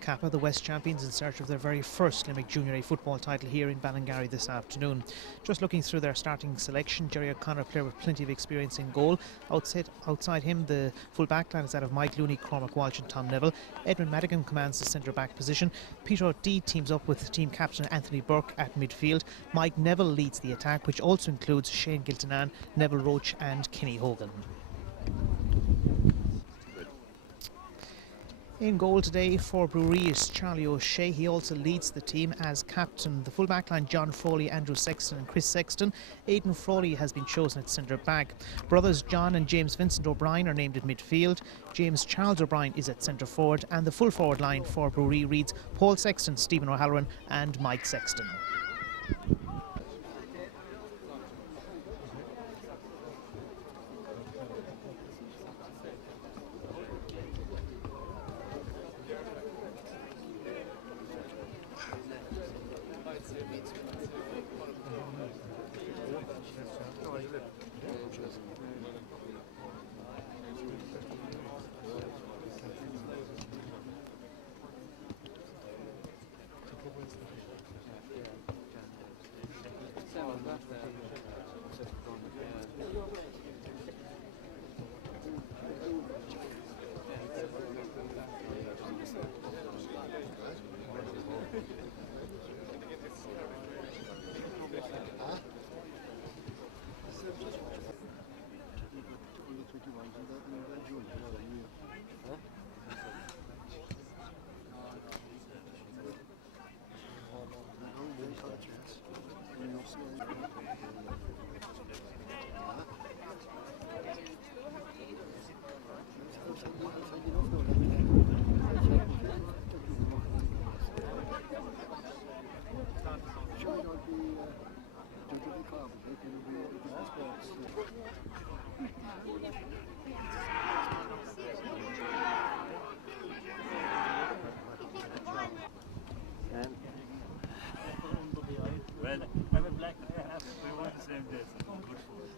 Cappagh, the West champions, in search of their very first Limerick Junior A football title here in Ballingarry this afternoon. Just looking through their starting selection, Jerry O'Connor, player with plenty of experience in goal. Outside him, the full back line is that of Mike Looney, Cormac Walsh and Tom Neville. Edmund Madigan commands the centre back position. Peter O'D teams up with team captain Anthony Burke at midfield. Mike Neville leads the attack, which also includes Shane Giltanan, Neville Roach and Kenny Hogan. In goal today for Bruree is Charlie O'Shea. He also leads the team as captain. The full back line, John Foley, Andrew Sexton and Chris Sexton. Aidan Frawley has been chosen at centre back. Brothers John and James Vincent O'Brien are named at midfield. James Charles O'Brien is at centre forward, and the full forward line for Bruree reads Paul Sexton, Stephen O'Halloran and Mike Sexton.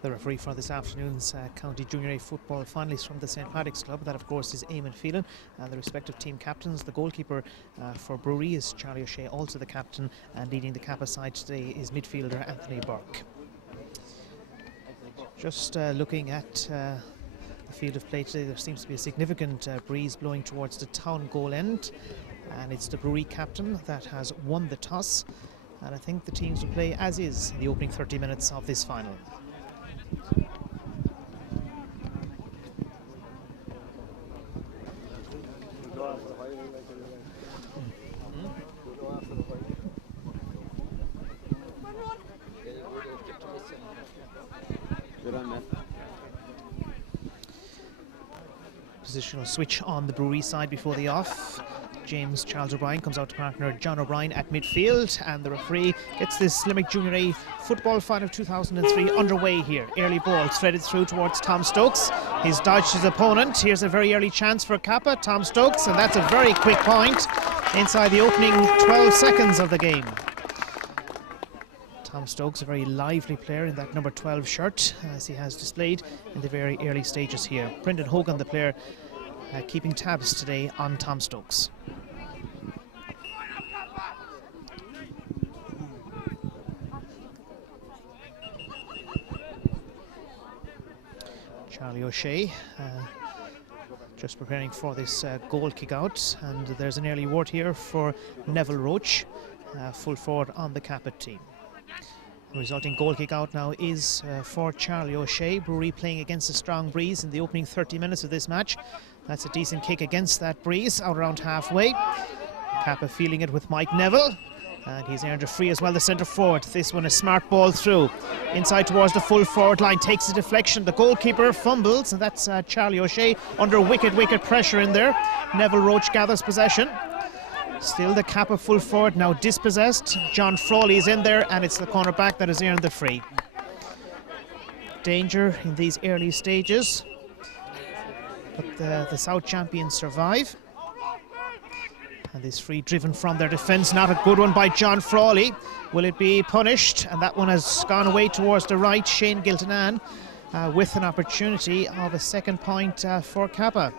The referee for this afternoon's County Junior A football finalists from the St. Patrick's Club, that of course is Eamon Phelan, and the respective team captains. The goalkeeper for Bruree is Charlie O'Shea, also the captain, and leading the Cappagh side today is midfielder Anthony Burke. Just looking at the field of play today, there seems to be a significant breeze blowing towards the town goal end, and it's the Bruree captain that has won the toss, and I think the teams will play as is in the opening 30 minutes of this final. Positional switch on the Bruree side before the off. James Charles O'Brien comes out to partner John O'Brien at midfield, and the referee gets this Limerick Junior A football final of 2003 underway here. Early ball threaded through towards Tom Stokes. He's dodged his opponent. Here's a very early chance for Cappagh, Tom Stokes, and that's a very quick point inside the opening 12 seconds of the game. Tom Stokes, a very lively player in that number 12 shirt, as he has displayed in the very early stages here. Brendan Hogan, the player, keeping tabs today on Tom Stokes. Charlie O'Shea just preparing for this goal kick out, and there's an early word here for Neville Roach, full forward on the Cappagh team. The resulting goal kick out now is for Charlie O'Shea. Bruree playing against a strong breeze in the opening 30 minutes of this match. That's a decent kick against that breeze, out around halfway. Cappagh feeling it with Mike Neville, and he's earned a free as well, the centre forward. This one a smart ball through inside towards the full forward line, takes a deflection. The goalkeeper fumbles, and that's Charlie O'Shea under wicked pressure in there. Neville Roach gathers possession. Still the Cappagh full forward, now dispossessed. John Frawley is in there, and it's the corner back that has earned the free. Danger in these early stages, but the South champions survive. And this free driven from their defence, not a good one by John Frawley. Will it be punished? And that one has gone away towards the right. Shane Giltanan with an opportunity of a second point for Cappagh.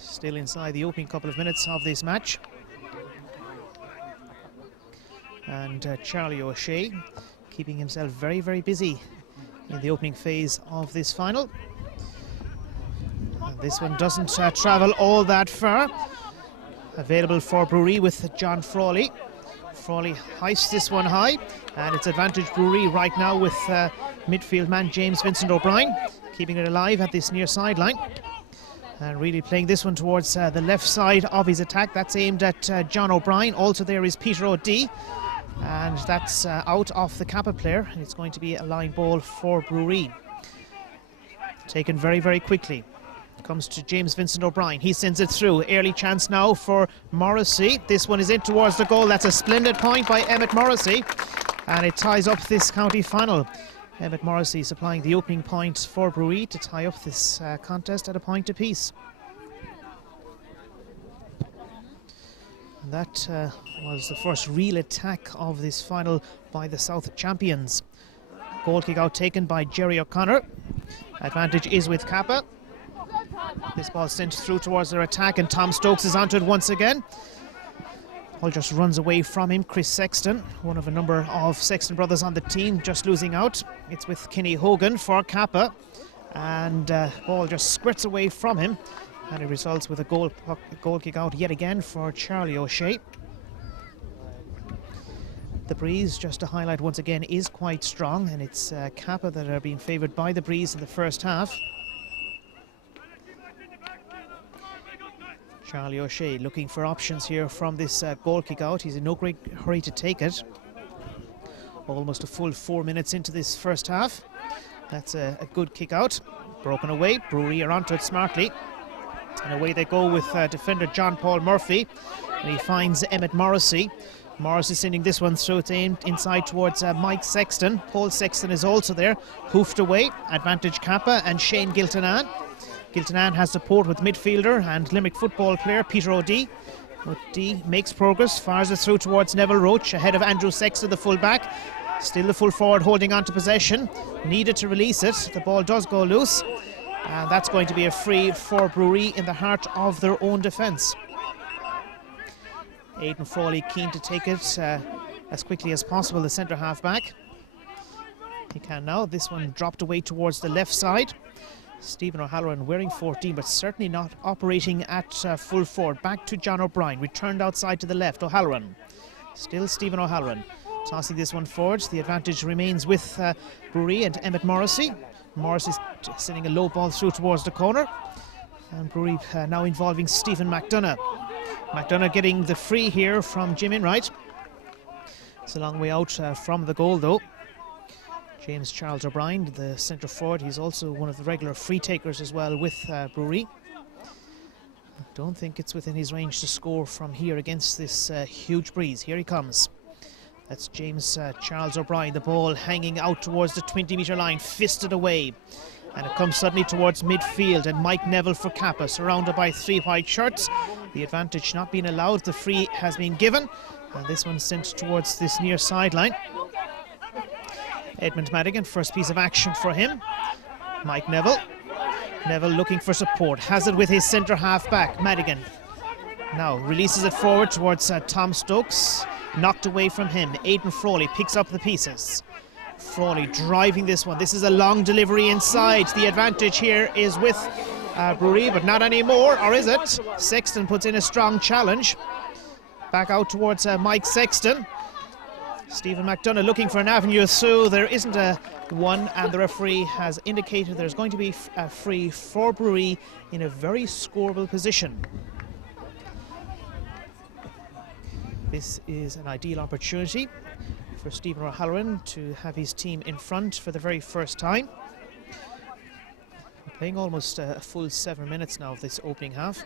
Still inside the opening couple of minutes of this match. And Charlie O'Shea keeping himself very, very busy in the opening phase of this final. And this one doesn't travel all that far. Available for Bruree with John Frawley. Frawley heists this one high, and it's advantage Bruree right now with midfield man James Vincent O'Brien, keeping it alive at this near sideline. And really playing this one towards the left side of his attack. That's aimed at John O'Brien. Also there is Peter O'Dea. And that's out off the Cappagh player. And it's going to be a line ball for Bruree. Taken very, very quickly. Comes to James Vincent O'Brien. He sends it through. Early chance now for Morrissey. This one is in towards the goal. That's a splendid point by Emmett Morrissey. And it ties up this county final. Emmett Morrissey supplying the opening point for Bruree to tie up this contest at a point apiece. And that was the first real attack of this final by the South champions. Goal kick out taken by Jerry O'Connor. Advantage is with Cappagh. This ball sent through towards their attack, and Tom Stokes is onto it once again. Ball just runs away from him. Chris Sexton, one of a number of Sexton brothers on the team, just losing out. It's with Kenny Hogan for Cappagh, and ball just squirts away from him, and it results with a goal kick out yet again for Charlie O'Shea. The breeze, just to highlight once again, is quite strong, and it's Cappagh that are being favoured by the breeze in the first half. Charlie O'Shea looking for options here from this goal kick out. He's in no great hurry to take it. Almost a full 4 minutes into this first half. That's a good kick out. Broken away. Bruree are onto it smartly. And away they go with defender John Paul Murphy. And he finds Emmett Morrissey. Morrissey sending this one through. It's aimed inside towards Mike Sexton. Paul Sexton is also there. Hoofed away. Advantage Cappagh and Shane Giltanan. Giltanan has support with midfielder and Limerick football player Peter O'Dea. O'Dea makes progress, fires it through towards Neville Roach ahead of Andrew Sexton, the full-back. Still the full forward holding on to possession. Needed to release it. The ball does go loose. And that's going to be a free for Bruree in the heart of their own defence. Aidan Frawley keen to take it as quickly as possible, the centre half back. He can now. This one dropped away towards the left side. Stephen O'Halloran wearing 14, but certainly not operating at full forward. Back to John O'Brien, returned outside to the left. O'Halloran, still Stephen O'Halloran, tossing this one forward. The advantage remains with Bruree and Emmett Morrissey. Morrissey's sending a low ball through towards the corner. And Bruree now involving Stephen McDonough. McDonough getting the free here from Jim Enright. It's a long way out from the goal though. James Charles O'Brien, the centre forward, he's also one of the regular free takers as well with Bruree. I don't think it's within his range to score from here against this huge breeze. Here he comes. That's James Charles O'Brien, the ball hanging out towards the 20-metre line, fisted away. And it comes suddenly towards midfield, and Mike Neville for Cappagh, surrounded by 3 white shirts. The advantage not being allowed, the free has been given, and this one sent towards this near sideline. Edmund Madigan, first piece of action for him. Mike Neville. Neville looking for support. Has it with his centre half back. Madigan now releases it forward towards Tom Stokes. Knocked away from him. Aidan Frawley picks up the pieces. Frawley driving this one. This is a long delivery inside. The advantage here is with Bruree, but not anymore, or is it? Sexton puts in a strong challenge. Back out towards Mike Sexton. Stephen McDonough looking for an avenue through. There isn't one, and the referee has indicated there's going to be a free for Bruree in a very scoreable position. This is an ideal opportunity for Stephen O'Halloran to have his team in front for the very first time. We're playing almost a full 7 minutes now of this opening half.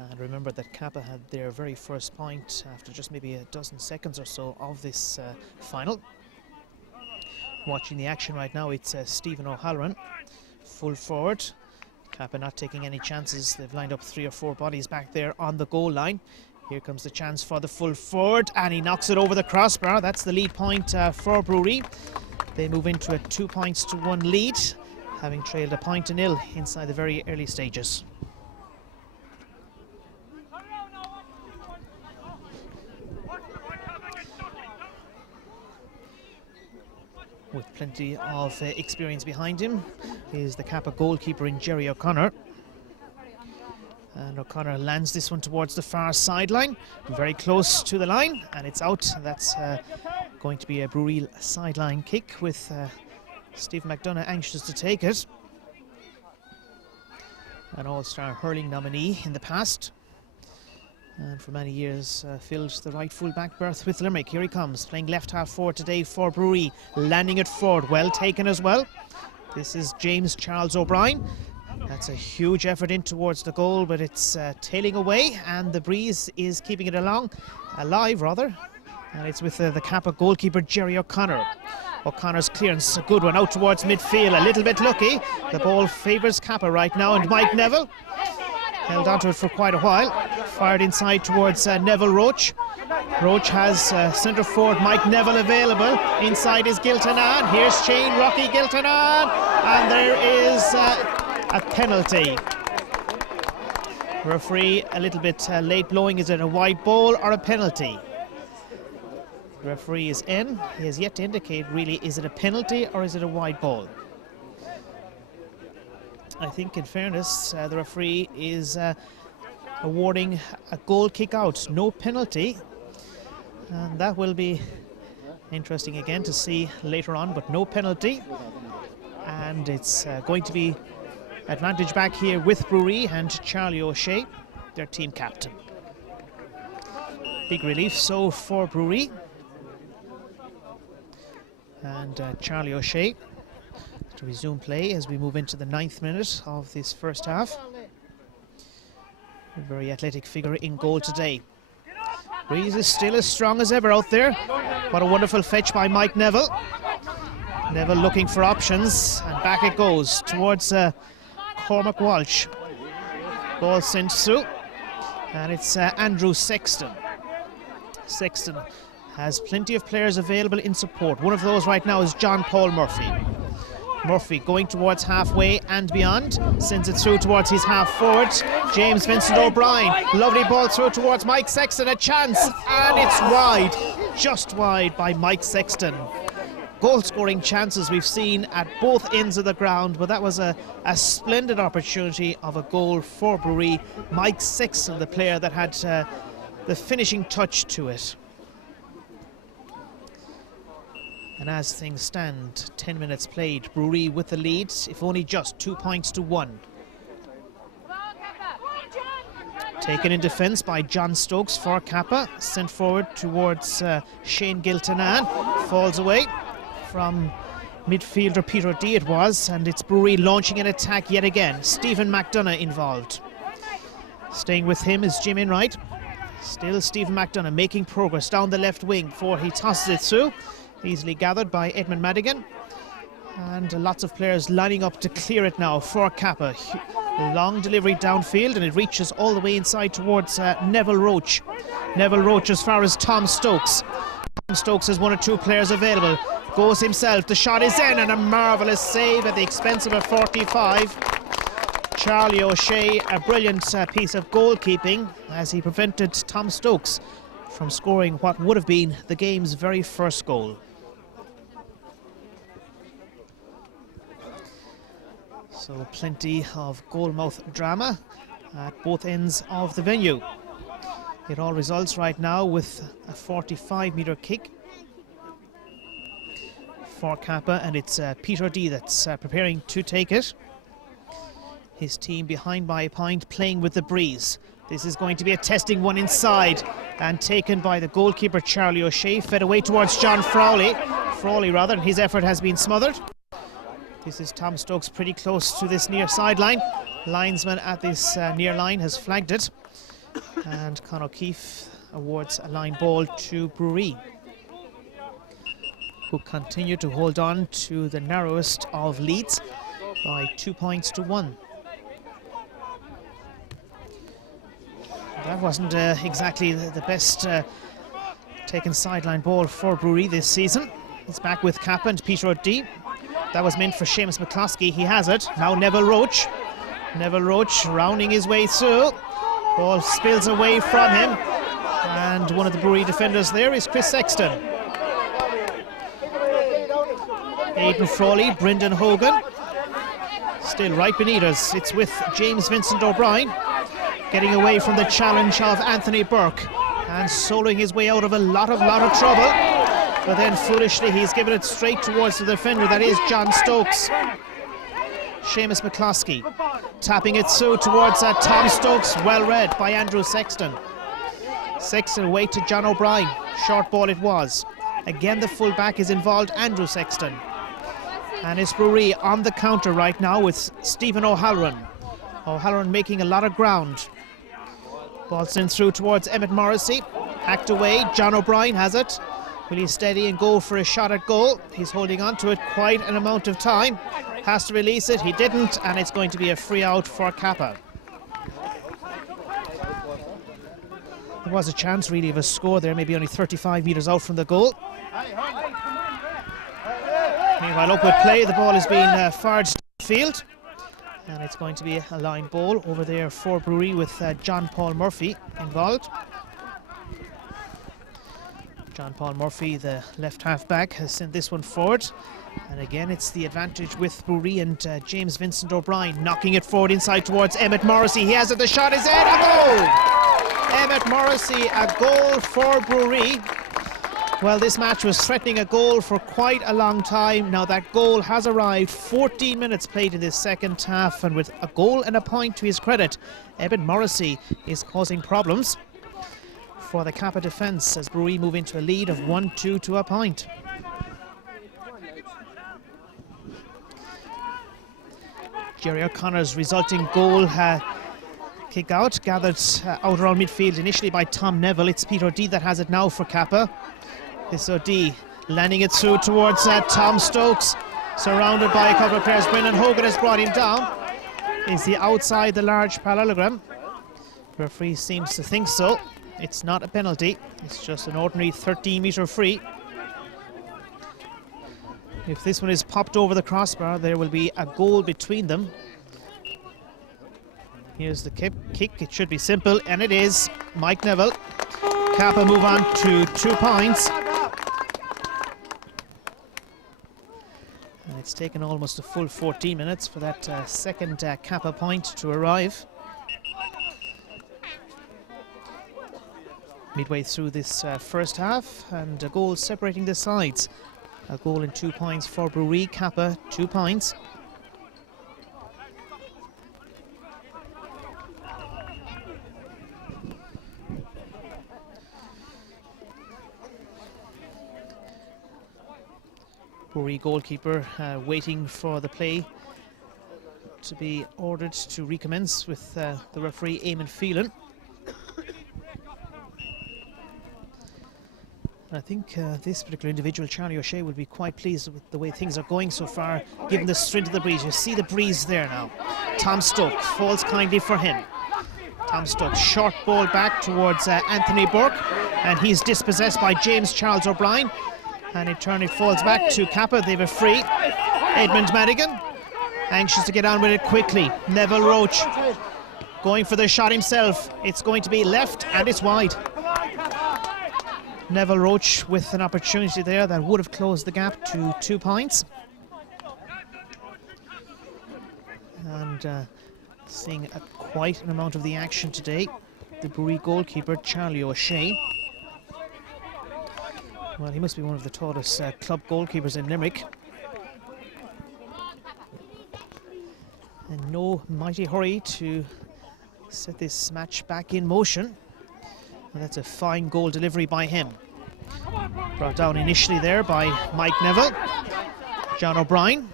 And remember that Cappagh had their very first point after just maybe a dozen seconds or so of this final. Watching the action right now, it's Stephen O'Halloran, full forward. Cappagh not taking any chances. They've lined up 3 or 4 bodies back there on the goal line. Here comes the chance for the full forward, and he knocks it over the crossbar. That's the lead point for Bruree. They move into a 2-1 lead, having trailed 1-0 inside the very early stages. With plenty of experience behind him is the Cappagh goalkeeper in Jerry O'Connor. And O'Connor lands this one towards the far sideline, very close to the line, and it's out. That's going to be a Bruree sideline kick with Stephen McDonough anxious to take it. An All-Star hurling nominee in the past, and for many years filled the right full-back berth with Limerick. Here he comes, playing left half forward today for Bruree, landing it forward, well taken as well. This is James Charles O'Brien. That's a huge effort in towards the goal, but it's tailing away, and the breeze is keeping it alive rather. And it's with the Cappagh goalkeeper Jerry O'Connor. O'Connor's clearance, a good one out towards midfield, a little bit lucky. The ball favours Cappagh right now, and Mike Neville held onto it for quite a while. Fired inside towards Neville Roach. Roach has centre forward Mike Neville available. Inside is Giltanan. Here's Shane Rocky Giltanan, and there is a penalty. Referee a little bit late blowing. Is it a wide ball or a penalty? The referee is in. He has yet to indicate really, is it a penalty or is it a wide ball? I think in fairness the referee is awarding a goal kick out, no penalty, and that will be interesting again to see later on, but no penalty, and it's going to be advantage back here with Bruree and Charlie O'Shea, their team captain. Big relief so for Bruree. And Charlie O'Shea to resume play as we move into the 9th minute of this first half. A very athletic figure in goal today. Breeze is still as strong as ever out there. What a wonderful fetch by Mike Neville. Neville looking for options, and back it goes towards Cormac Walsh. Ball sent through, and it's Andrew Sexton. Sexton has plenty of players available in support. One of those right now is John Paul Murphy. Murphy going towards halfway and beyond, sends it through towards his half forward. James Vincent O'Brien, lovely ball through towards Mike Sexton, a chance, and it's wide, just wide by Mike Sexton. Goal scoring chances we've seen at both ends of the ground, but that was a splendid opportunity of a goal for Bruree. Mike Sexton, the player that had the finishing touch to it. And as things stand, 10 minutes played, Bruree with the lead, if only just 2-1. Taken in defence by John Stokes for Cappagh, sent forward towards Shane Giltanan, falls away from midfielder Peter D it was, and it's Bruree launching an attack yet again. Stephen McDonough involved. Staying with him is Jim Enright. Still Stephen McDonough making progress down the left wing before he tosses it through. Easily gathered by Edmund Madigan, and lots of players lining up to clear it now for Cappagh. Long delivery downfield, and it reaches all the way inside towards Neville Roach. Neville Roach as far as Tom Stokes. Tom Stokes has 1 or 2 players available, goes himself, the shot is in, and a marvellous save at the expense of a 45. Charlie O'Shea, a brilliant piece of goalkeeping as he prevented Tom Stokes from scoring what would have been the game's very first goal. So plenty of goalmouth drama at both ends of the venue. It all results right now with a 45-metre kick for Cappagh, and it's Peter D that's preparing to take it. His team behind by a point, playing with the breeze. This is going to be a testing one inside, and taken by the goalkeeper Charlie O'Shea, fed away towards John Frawley, and his effort has been smothered. This is Tom Stokes pretty close to this near sideline. Linesman at this near line has flagged it. And Con O'Keefe awards a line ball to Bruree, who continue to hold on to the narrowest of leads by 2 points to 1. That wasn't exactly the best taken sideline ball for Bruree this season. It's back with Cappagh and Peter O'Dea. That was meant for Seamus McCloskey. He has it. Now Neville Roach. Neville Roach rounding his way through. Ball spills away from him. And one of the Bruree defenders there is Chris Sexton. Aidan Frawley, Brendan Hogan. Still right beneath us. It's with James Vincent O'Brien. Getting away from the challenge of Anthony Burke. And soloing his way out of a lot of trouble. But then foolishly he's given it straight towards the defender, that is John Stokes. Seamus McCloskey tapping it through towards Tom Stokes, well read by Andrew Sexton. Sexton away to John O'Brien, short ball it was. Again the full-back is involved, Andrew Sexton. And it's Bruree on the counter right now with Stephen O'Halloran. O'Halloran making a lot of ground. Ball sent through towards Emmett Morrissey, hacked away, John O'Brien has it. Will he steady and go for a shot at goal? He's holding on to it quite an amount of time. Has to release it, he didn't, and it's going to be a free out for Cappagh. There was a chance really of a score there, maybe only 35 metres out from the goal. Meanwhile, upward play, the ball is being fired downfield. And it's going to be a line ball over there for Bruree with John Paul Murphy involved. John Paul Murphy, the left half-back, has sent this one forward. And again, it's the advantage with Bruree and James Vincent O'Brien knocking it forward inside towards Emmett Morrissey. He has it, the shot is in, a goal! Emmett Morrissey, a goal for Bruree. Well, this match was threatening a goal for quite a long time. Now that goal has arrived, 14 minutes played in this second half, and with a goal and a point to his credit, Emmett Morrissey is causing problems for the Cappagh defence as Bruree move into a lead of 1-2 to a point. Jerry O'Connor's resulting goal kick out, gathered out around midfield initially by Tom Neville. It's Peter O'Dea that has it now for Cappagh. This O'Dea landing it through towards Tom Stokes, surrounded by a couple of players. Brendan Hogan has brought him down. Is he outside the large parallelogram? The referee seems to think so. It's not a penalty, it's just an ordinary 13-metre free. If this one is popped over the crossbar, there will be a goal between them. Here's the kick, it should be simple, and it is. Mike Neville. Cappagh move on to 2 points. And it's taken almost a full 14 minutes for that second Cappagh point to arrive. Midway through this first half, and a goal separating the sides. A goal and 2 points for Bruree, Cappagh 2 points. Bruree goalkeeper waiting for the play to be ordered to recommence with the referee Eamon Phelan. I think this particular individual, Charlie O'Shea, will be quite pleased with the way things are going so far, given the strength of the breeze. You see the breeze there now. Tom Stokes falls kindly for him. Tom Stokes, short ball back towards Anthony Burke, and he's dispossessed by James Charles O'Brien. And in turn it falls back to Cappagh. They have a free. Edmund Madigan, anxious to get on with it quickly. Neville Roach going for the shot himself. It's going to be left, and it's wide. Neville Roach with an opportunity there that would have closed the gap to 2 points. And seeing quite an amount of the action today, the Bruree goalkeeper, Charlie O'Shea. Well, he must be one of the tallest club goalkeepers in Limerick. And no mighty hurry to set this match back in motion. And that's a fine goal delivery by him. Brought down initially there by Mike Neville. John O'Brien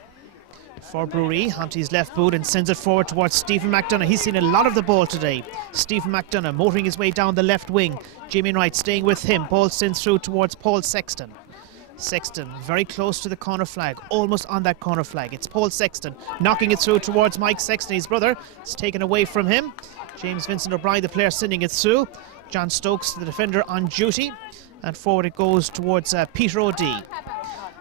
for Bruree, onto his left boot and sends it forward towards Stephen McDonough. He's seen a lot of the ball today. Stephen McDonough motoring his way down the left wing. Jimmy Wright staying with him. Ball sends through towards Paul Sexton. Sexton very close to the corner flag, almost on that corner flag. It's Paul Sexton knocking it through towards Mike Sexton, his brother. It's taken away from him. James Vincent O'Brien, the player, sending it through. John Stokes, the defender, on duty. And forward it goes towards Peter O'Dea.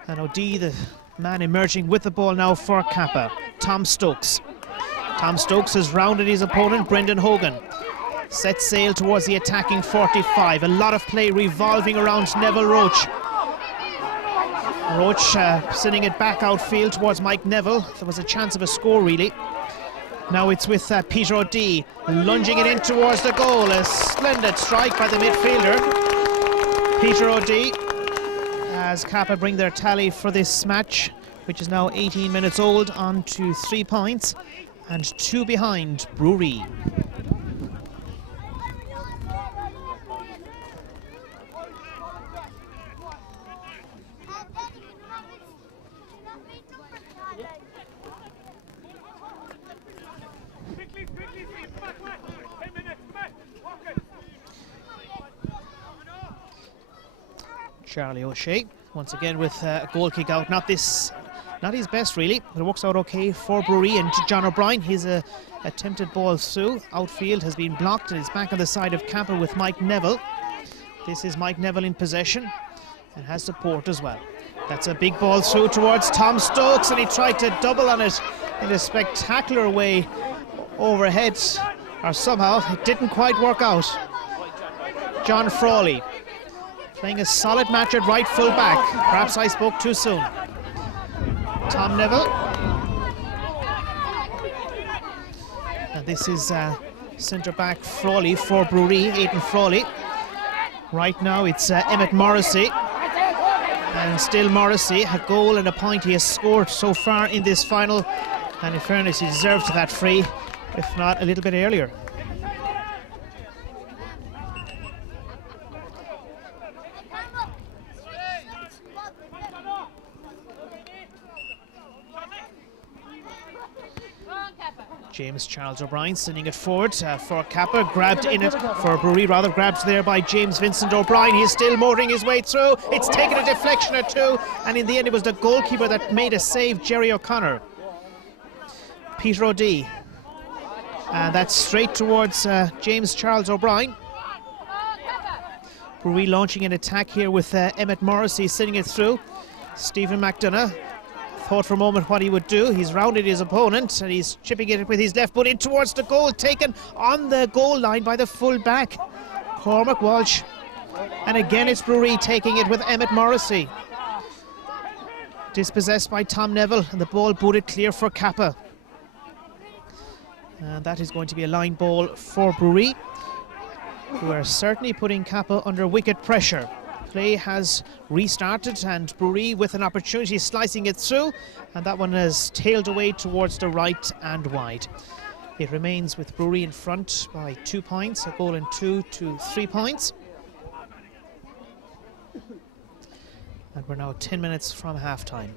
And O'Dea, the man emerging with the ball now for Cappagh. Tom Stokes. Tom Stokes has rounded his opponent, Brendan Hogan. Set sail towards the attacking 45. A lot of play revolving around Neville Roach. Roach sending it back outfield towards Mike Neville. There was a chance of a score, really. Now it's with Peter O'Dea lunging it in towards the goal. A splendid strike by the midfielder, Peter O'Dea, as Cappagh bring their tally for this match, which is now 18 minutes old, on to 3 points and 2 behind Bruree. Charlie O'Shea once again with a goal kick out. Not his best really, but it works out okay for Bruree. And John O'Brien, his attempted ball through outfield has been blocked and is back on the side of Cappagh with Mike Neville. This is Mike Neville in possession and has support as well. That's a big ball through towards Tom Stokes, and he tried to double on it in a spectacular way overhead, or somehow it didn't quite work out. John Frawley playing a solid match at right full back. Perhaps I spoke too soon. Tom Neville. And this is centre back Frawley for Bruree, Aidan Frawley. Right now it's Emmett Morrissey. And still Morrissey, a goal and a point he has scored so far in this final. And in fairness, he deserved that free, if not a little bit earlier. James Charles O'Brien sending it forward for Cappagh, grabbed in it for Bruree, rather grabbed there by James Vincent O'Brien. He's still motoring his way through. It's taken a deflection or two, and in the end it was the goalkeeper that made a save, Jerry O'Connor. Peter O'Dea, and that's straight towards James Charles O'Brien. Bruree launching an attack here with Emmett Morrissey sending it through. Stephen McDonough thought for a moment what he would do. He's rounded his opponent and he's chipping it with his left foot in towards the goal, taken on the goal line by the full back, Cormac Walsh. And again it's Bruree taking it with Emmett Morrissey. Dispossessed by Tom Neville, and the ball booted clear for Cappagh. And that is going to be a line ball for Bruree, who are certainly putting Cappagh under wicked pressure. Play has restarted and Bruree with an opportunity slicing it through, and that one has tailed away towards the right and wide. It remains with Bruree in front by 2 points, a goal and 2 to 3 points. And we're now 10 minutes from half-time.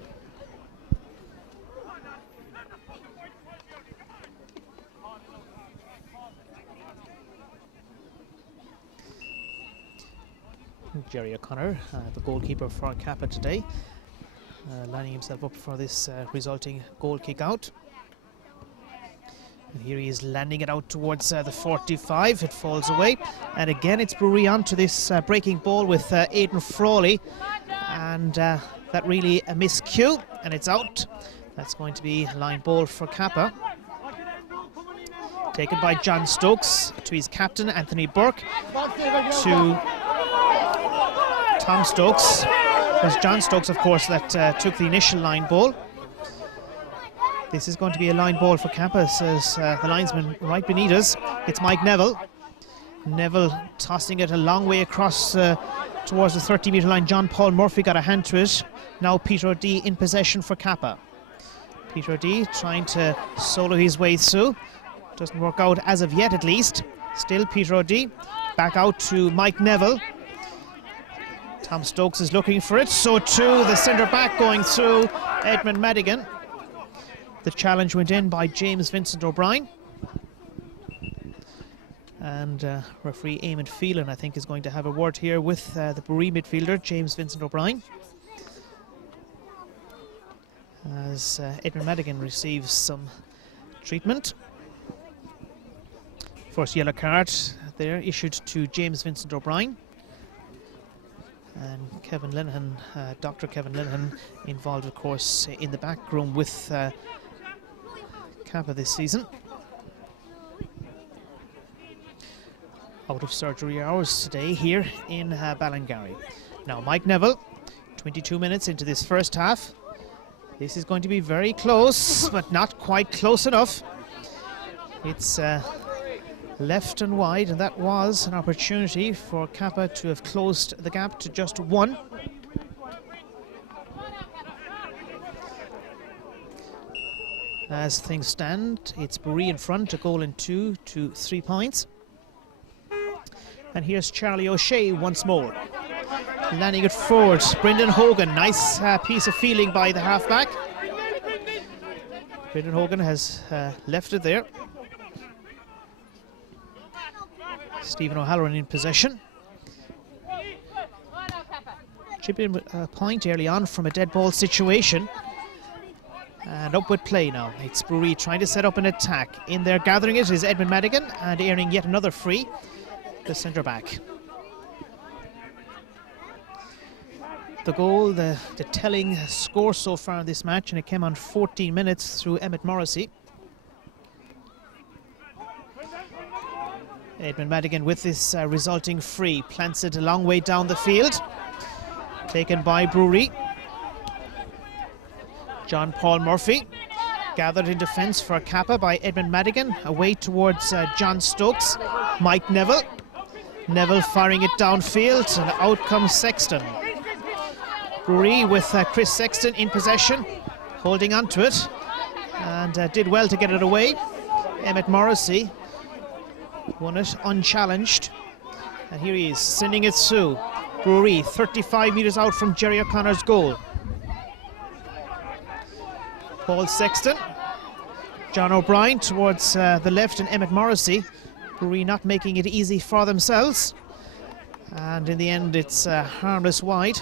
Jerry O'Connor, the goalkeeper for Cappagh today, lining himself up for this resulting goal kick out. And here he is landing it out towards the 45. It falls away, and again it's Bruree onto this breaking ball with Aidan Frawley, and that really a miscue, and it's out. That's going to be a line ball for Cappagh. Taken by John Stokes to his captain Anthony Burke, to Tom Stokes. It was John Stokes, of course, that took the initial line ball. This is going to be a line ball for Cappagh, says the linesman right beneath us. It's Mike Neville. Neville tossing it a long way across towards the 30-metre line. John Paul Murphy got a hand to it. Now Peter O'Dea in possession for Cappagh. Peter O'Dea trying to solo his way through. Doesn't work out as of yet, at least. Still Peter O'Dea. Back out to Mike Neville. Tom Stokes is looking for it, so too the centre back going through, Edmund Madigan. The challenge went in by James Vincent O'Brien. And referee Eamon Phelan, I think, is going to have a word here with the Bruree midfielder, James Vincent O'Brien. As Edmund Madigan receives some treatment. First yellow card there issued to James Vincent O'Brien. And Kevin Linehan, Dr. Kevin Linehan, involved, of course, in the back room with Cappagh this season. Out of surgery hours today here in Ballingarry. Now Mike Neville, 22 minutes into this first half. This is going to be very close, but not quite close enough. It's left and wide, and that was an opportunity for Cappagh to have closed the gap to just 1. As things stand, it's Bruree in front, a goal in 2 to 3 points. And here's Charlie O'Shea once more. Landing it forward, Brendan Hogan, nice piece of fielding by the halfback. Brendan Hogan has left it there. Stephen O'Halloran in possession. Chip in a point early on from a dead ball situation. And up with play now. It's Bruree trying to set up an attack. In there gathering it is Edmund Madigan and earning yet another free, the centre back. The goal, the telling score so far in this match, and it came on 14 minutes through Emmett Morrissey. Edmund Madigan with this resulting free, plants it a long way down the field. Taken by Bruree. John Paul Murphy gathered in defence for Cappagh by Edmund Madigan, away towards John Stokes. Mike Neville. Neville firing it downfield, and out comes Sexton. Bruree with Chris Sexton in possession, holding on to it, and did well to get it away. Emmett Morrissey won it unchallenged, and here he is sending it through. Bruree 35 metres out from Jerry O'Connor's goal. Paul Sexton, John O'Brien towards the left, and Emmett Morrissey. Bruree not making it easy for themselves, and in the end it's harmless wide.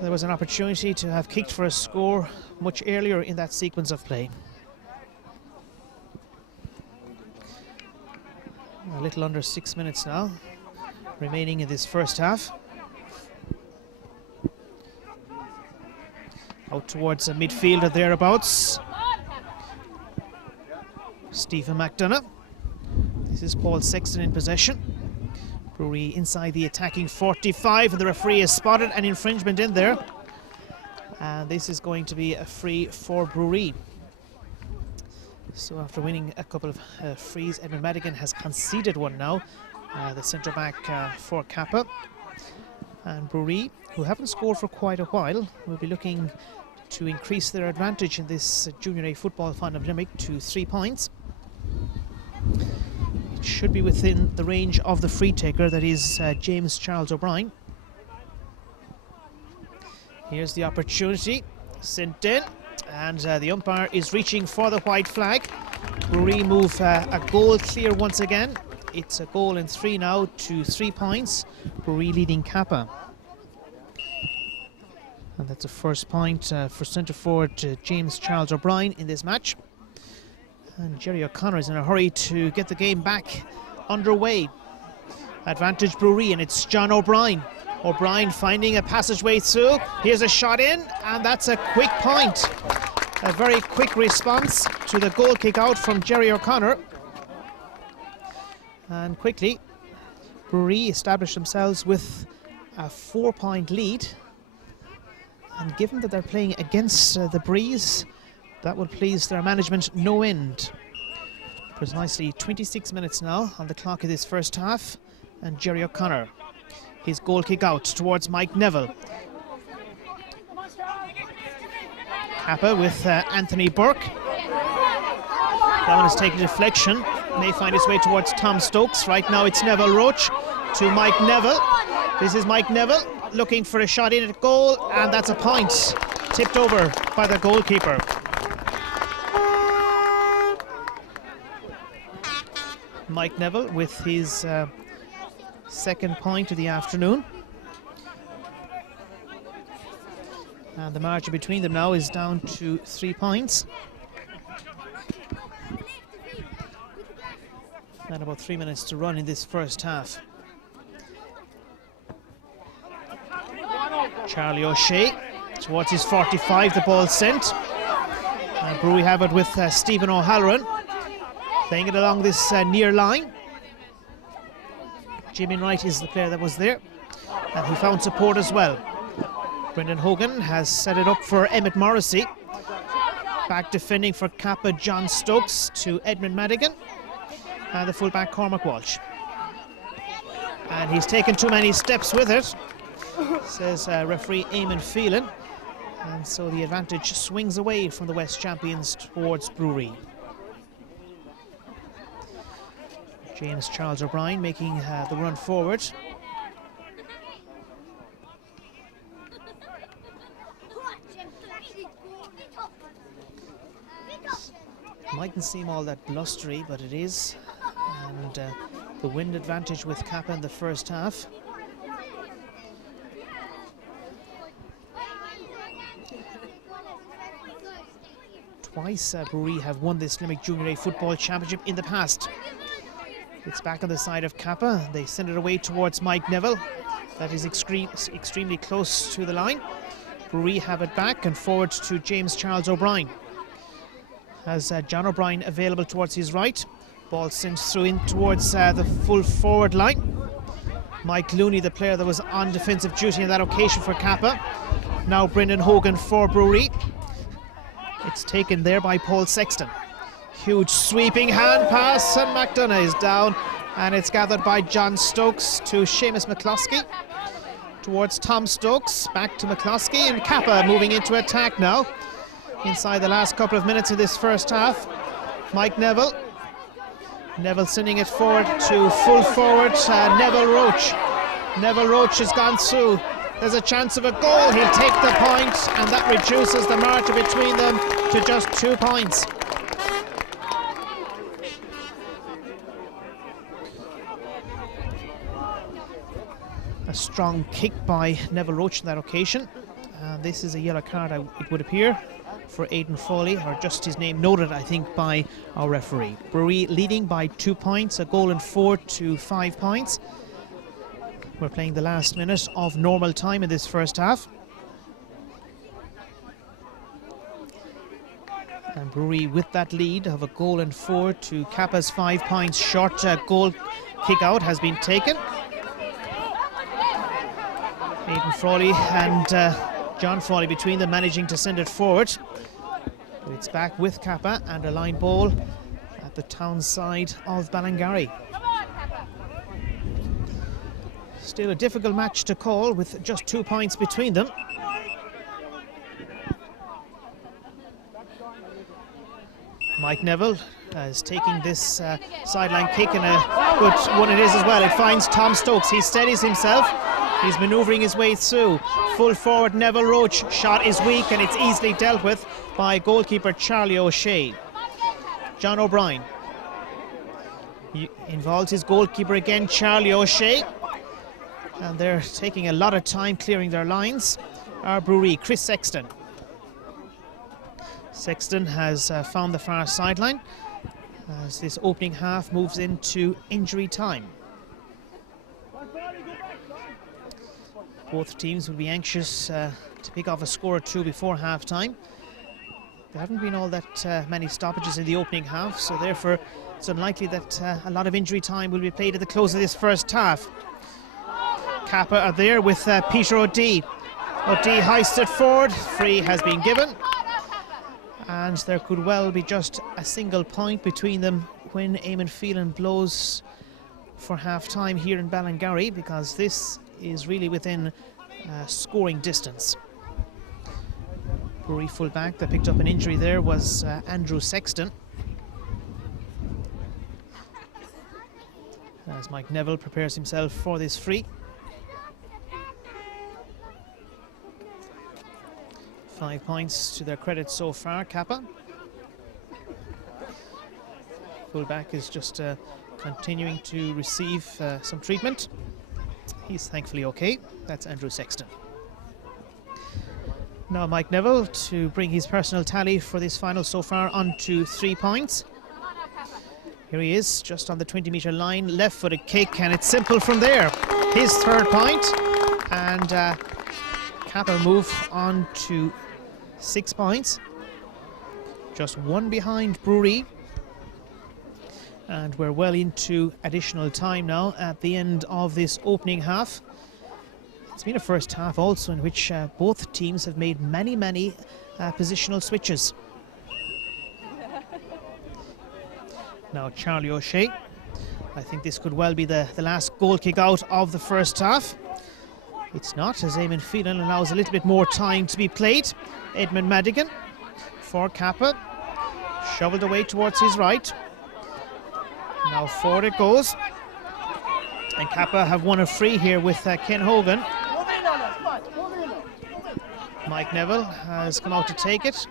There was an opportunity to have kicked for a score much earlier in that sequence of play. A little under 6 minutes now remaining in this first half. Out towards the midfield or thereabouts. Stephen McDonough. This is Paul Sexton in possession. Bruree inside the attacking 45, and the referee has spotted an infringement in there. And this is going to be a free for Bruree. So after winning a couple of frees, Edmund Madigan has conceded one now, the centre back for Cappagh. And Bruree, who haven't scored for quite a while, will be looking to increase their advantage in this Junior A football final of Limerick to 3 points. It should be within the range of the free taker, that is James Charles O'Brien. Here's the opportunity, sent in, and the umpire is reaching for the white flag. Bruree move a goal clear once again. It's a goal in 3 now to 3 points. Bruree leading Cappagh. And that's a first point for centre forward James Charles O'Brien in this match. And Jerry O'Connor is in a hurry to get the game back underway. Advantage Bruree, and it's John O'Brien. O'Brien finding a passageway through. Here's a shot in, and that's a quick point. A very quick response to the goal kick out from Jerry O'Connor. And quickly, Bruree established themselves with a 4-point lead. And given that they're playing against the breeze, that will please their management no end. Precisely 26 minutes now on the clock of this first half, and Jerry O'Connor, his goal kick out towards Mike Neville. Cappagh with Anthony Burke. That one has taken deflection, may find its way towards Tom Stokes. Right now it's Neville Roach to Mike Neville. This is Mike Neville looking for a shot in at goal, and that's a point. tipped over by the goalkeeper. Mike Neville with his second point of the afternoon. And the margin between them now is down to 3 points. And about 3 minutes to run in this first half. Charlie O'Shea towards his 45, the ball sent. And Bruree have it with Stephen O'Halloran playing it along this near line. Jimmy Wright is the player that was there, and he found support as well. Brendan Hogan has set it up for Emmett Morrissey. Back defending for Cappagh, John Stokes to Edmund Madigan. And the fullback Cormac Walsh. And he's taken too many steps with it, says referee Eamon Phelan. And so the advantage swings away from the West champions towards Bruree. James Charles O'Brien making the run forward. Mightn't seem all that blustery, but it is. And the wind advantage with Cappagh in the first half. Twice Bruree have won this Limerick Junior A Football Championship in the past. It's back on the side of Cappagh. They send it away towards Mike Neville. That is extremely close to the line. Bruree have it back and forward to James Charles O'Brien. Has John O'Brien available towards his right. Ball sent through in towards the full forward line. Mike Looney, the player that was on defensive duty on that occasion for Cappagh. Now Brendan Hogan for Bruree. It's taken there by Paul Sexton. Huge sweeping hand pass, and McDonough is down, and it's gathered by John Stokes to Seamus McCloskey. Towards Tom Stokes, back to McCloskey, and Cappagh moving into attack now. Inside the last couple of minutes of this first half. Mike Neville. Neville sending it forward to full forward, Neville Roach. Neville Roach has gone through. There's a chance of a goal. He'll take the point, and that reduces the margin between them to just 2 points. A strong kick by Neville Roach on that occasion. This is a yellow card, it would appear, for Aidan Foley, or just his name noted, I think, by our referee. Bruree leading by 2 points, a goal and 4 to 5 points. We're playing the last minute of normal time in this first half. And Bruree with that lead of a goal and 4 to Cappagh's 5 points. Short goal kick out has been taken. Aidan Frawley and John Frawley between them managing to send it forward. But it's back with Cappagh and a line ball at the town side of Ballingarry. Still a difficult match to call with just 2 points between them. Mike Neville is taking this sideline kick, and a good one it is as well. It finds Tom Stokes. He steadies himself. He's manoeuvring his way through. Full forward Neville Roach. Shot is weak, and it's easily dealt with by goalkeeper Charlie O'Shea. John O'Brien. He involves his goalkeeper again, Charlie O'Shea. And they're taking a lot of time clearing their lines. Our Bruree, Chris Sexton. Sexton has found the far sideline as this opening half moves into injury time. Both teams will be anxious to pick off a score or two before half-time. There haven't been all that many stoppages in the opening half, so therefore it's unlikely that a lot of injury time will be played at the close of this first half. Cappagh are there with Peter O'Dea. O'Dea hoisted forward, free has been given. And there could well be just a single point between them when Eamon Phelan blows for half-time here in Ballingarry, because this is really within scoring distance. Bruree full-back that picked up an injury there was Andrew Sexton. As Mike Neville prepares himself for this free. 5 points to their credit so far, Cappagh. Fullback is just continuing to receive some treatment. He's thankfully okay. That's Andrew Sexton. Now Mike Neville to bring his personal tally for this final so far on to 3 points. Here he is, just on the 20-metre line, left-footed kick, and it's simple from there. His 3rd point, and Cappagh move on to 6 points. Just 1 behind Bruree. And we're well into additional time now at the end of this opening half. It's been a first half also in which both teams have made many positional switches. Now Charlie O'Shea. I think this could well be the last goal kick out of the first half. It's not, as Eamon Phelan allows a little bit more time to be played. Edmund Madigan for Cappagh. Shoveled away towards his right. Now forward it goes. And Cappagh have won a free here with Ken Hogan. Mike Neville has come out to take it.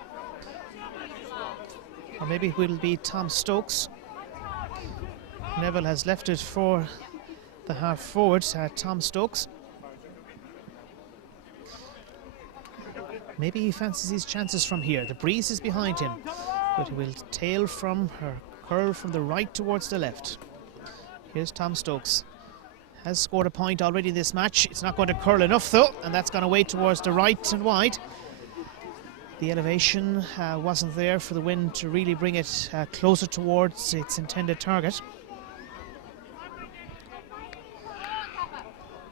Or maybe it will be Tom Stokes. Neville has left it for the half forward, Tom Stokes. Maybe he fancies his chances from here. The breeze is behind him, but he will tail from her. Curl from the right towards the left. Here's Tom Stokes. Has scored a point already in this match. It's not going to curl enough though, and that's gone away towards the right and wide. The elevation wasn't there for the wind to really bring it closer towards its intended target.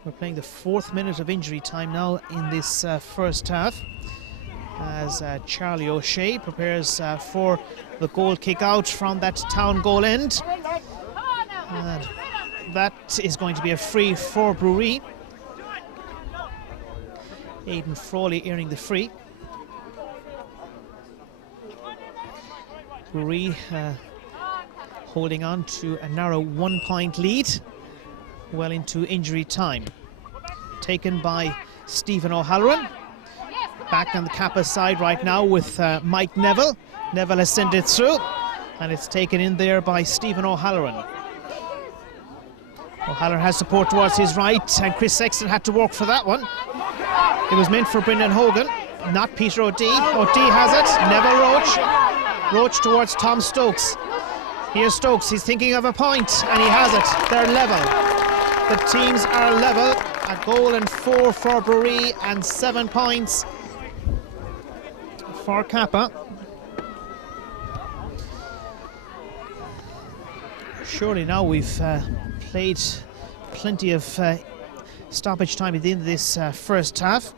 We're playing the 4th minute of injury time now in this first half, as Charlie O'Shea prepares for the goal kick out from that town goal end. And that is going to be a free for Bruree. Aidan Frawley earning the free. Bruree holding on to a narrow 1-point lead well into injury time. Taken by Stephen O'Halloran. Back on the Cappagh side right now with Mike Neville. Neville has sent it through, and it's taken in there by Stephen O'Halloran. O'Halloran has support towards his right, and Chris Sexton had to work for that one. It was meant for Brendan Hogan, not Peter O'Dea. O'Dea has it. Neville Roach. Roach towards Tom Stokes. Here's Stokes. He's thinking of a point, and he has it. They're level. The teams are level. A goal and 4 for Bruree, and 7 points for Cappagh. Surely now we've played plenty of stoppage time at the end of this first half.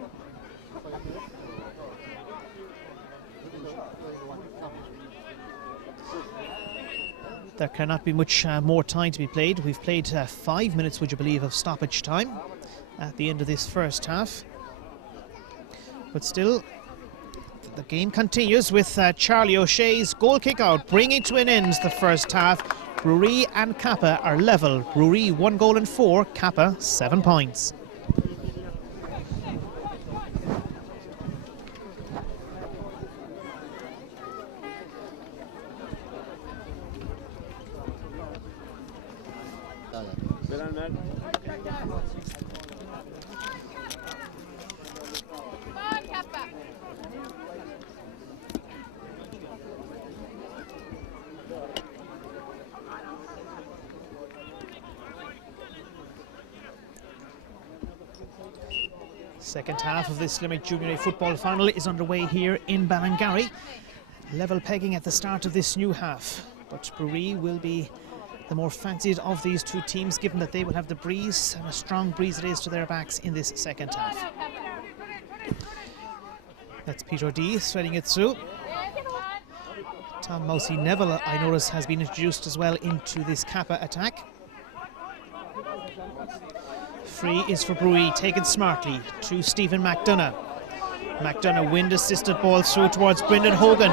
There cannot be much more time to be played. We've played 5 minutes, would you believe, of stoppage time at the end of this first half. But still, the game continues with Charlie O'Shea's goal kick out, bringing to an end the first half. Bruree and Cappagh are level. Bruree 1 goal and 4, Cappagh 7 points. Second half of this Limerick Junior A football final is underway here in Ballingarry. Level pegging at the start of this new half, but Bruree will be the more fancied of these two teams, given that they will have the breeze, and a strong breeze it is to their backs in this second half. That's Peter O'Dea threading it through. Tom Mousey Neville, I notice, has been introduced as well into this Cappagh attack. Free is for Bruree, taken smartly to Stephen McDonough. McDonough wind-assisted ball through towards Brendan Hogan.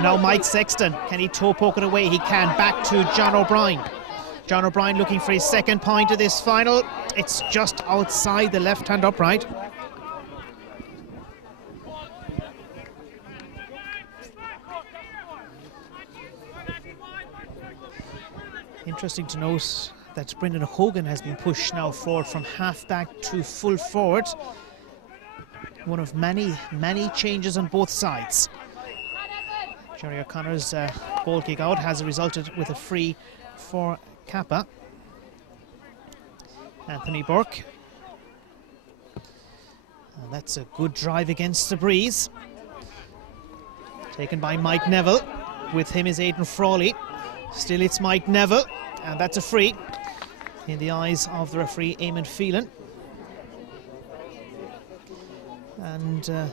Now Mike Sexton, can he toe poke it away? He can, back to John O'Brien. John O'Brien looking for his second point of this final. It's just outside the left-hand upright. Interesting to note that Brendan Hogan has been pushed now forward from half-back to full forward. One of many changes on both sides. Jerry O'Connor's goal kick out has resulted with a free for Cappagh. Anthony Burke. And that's a good drive against the breeze. Taken by Mike Neville. With him is Aidan Frawley. Still it's Mike Neville. And that's a free in the eyes of the referee, Eamon Phelan. And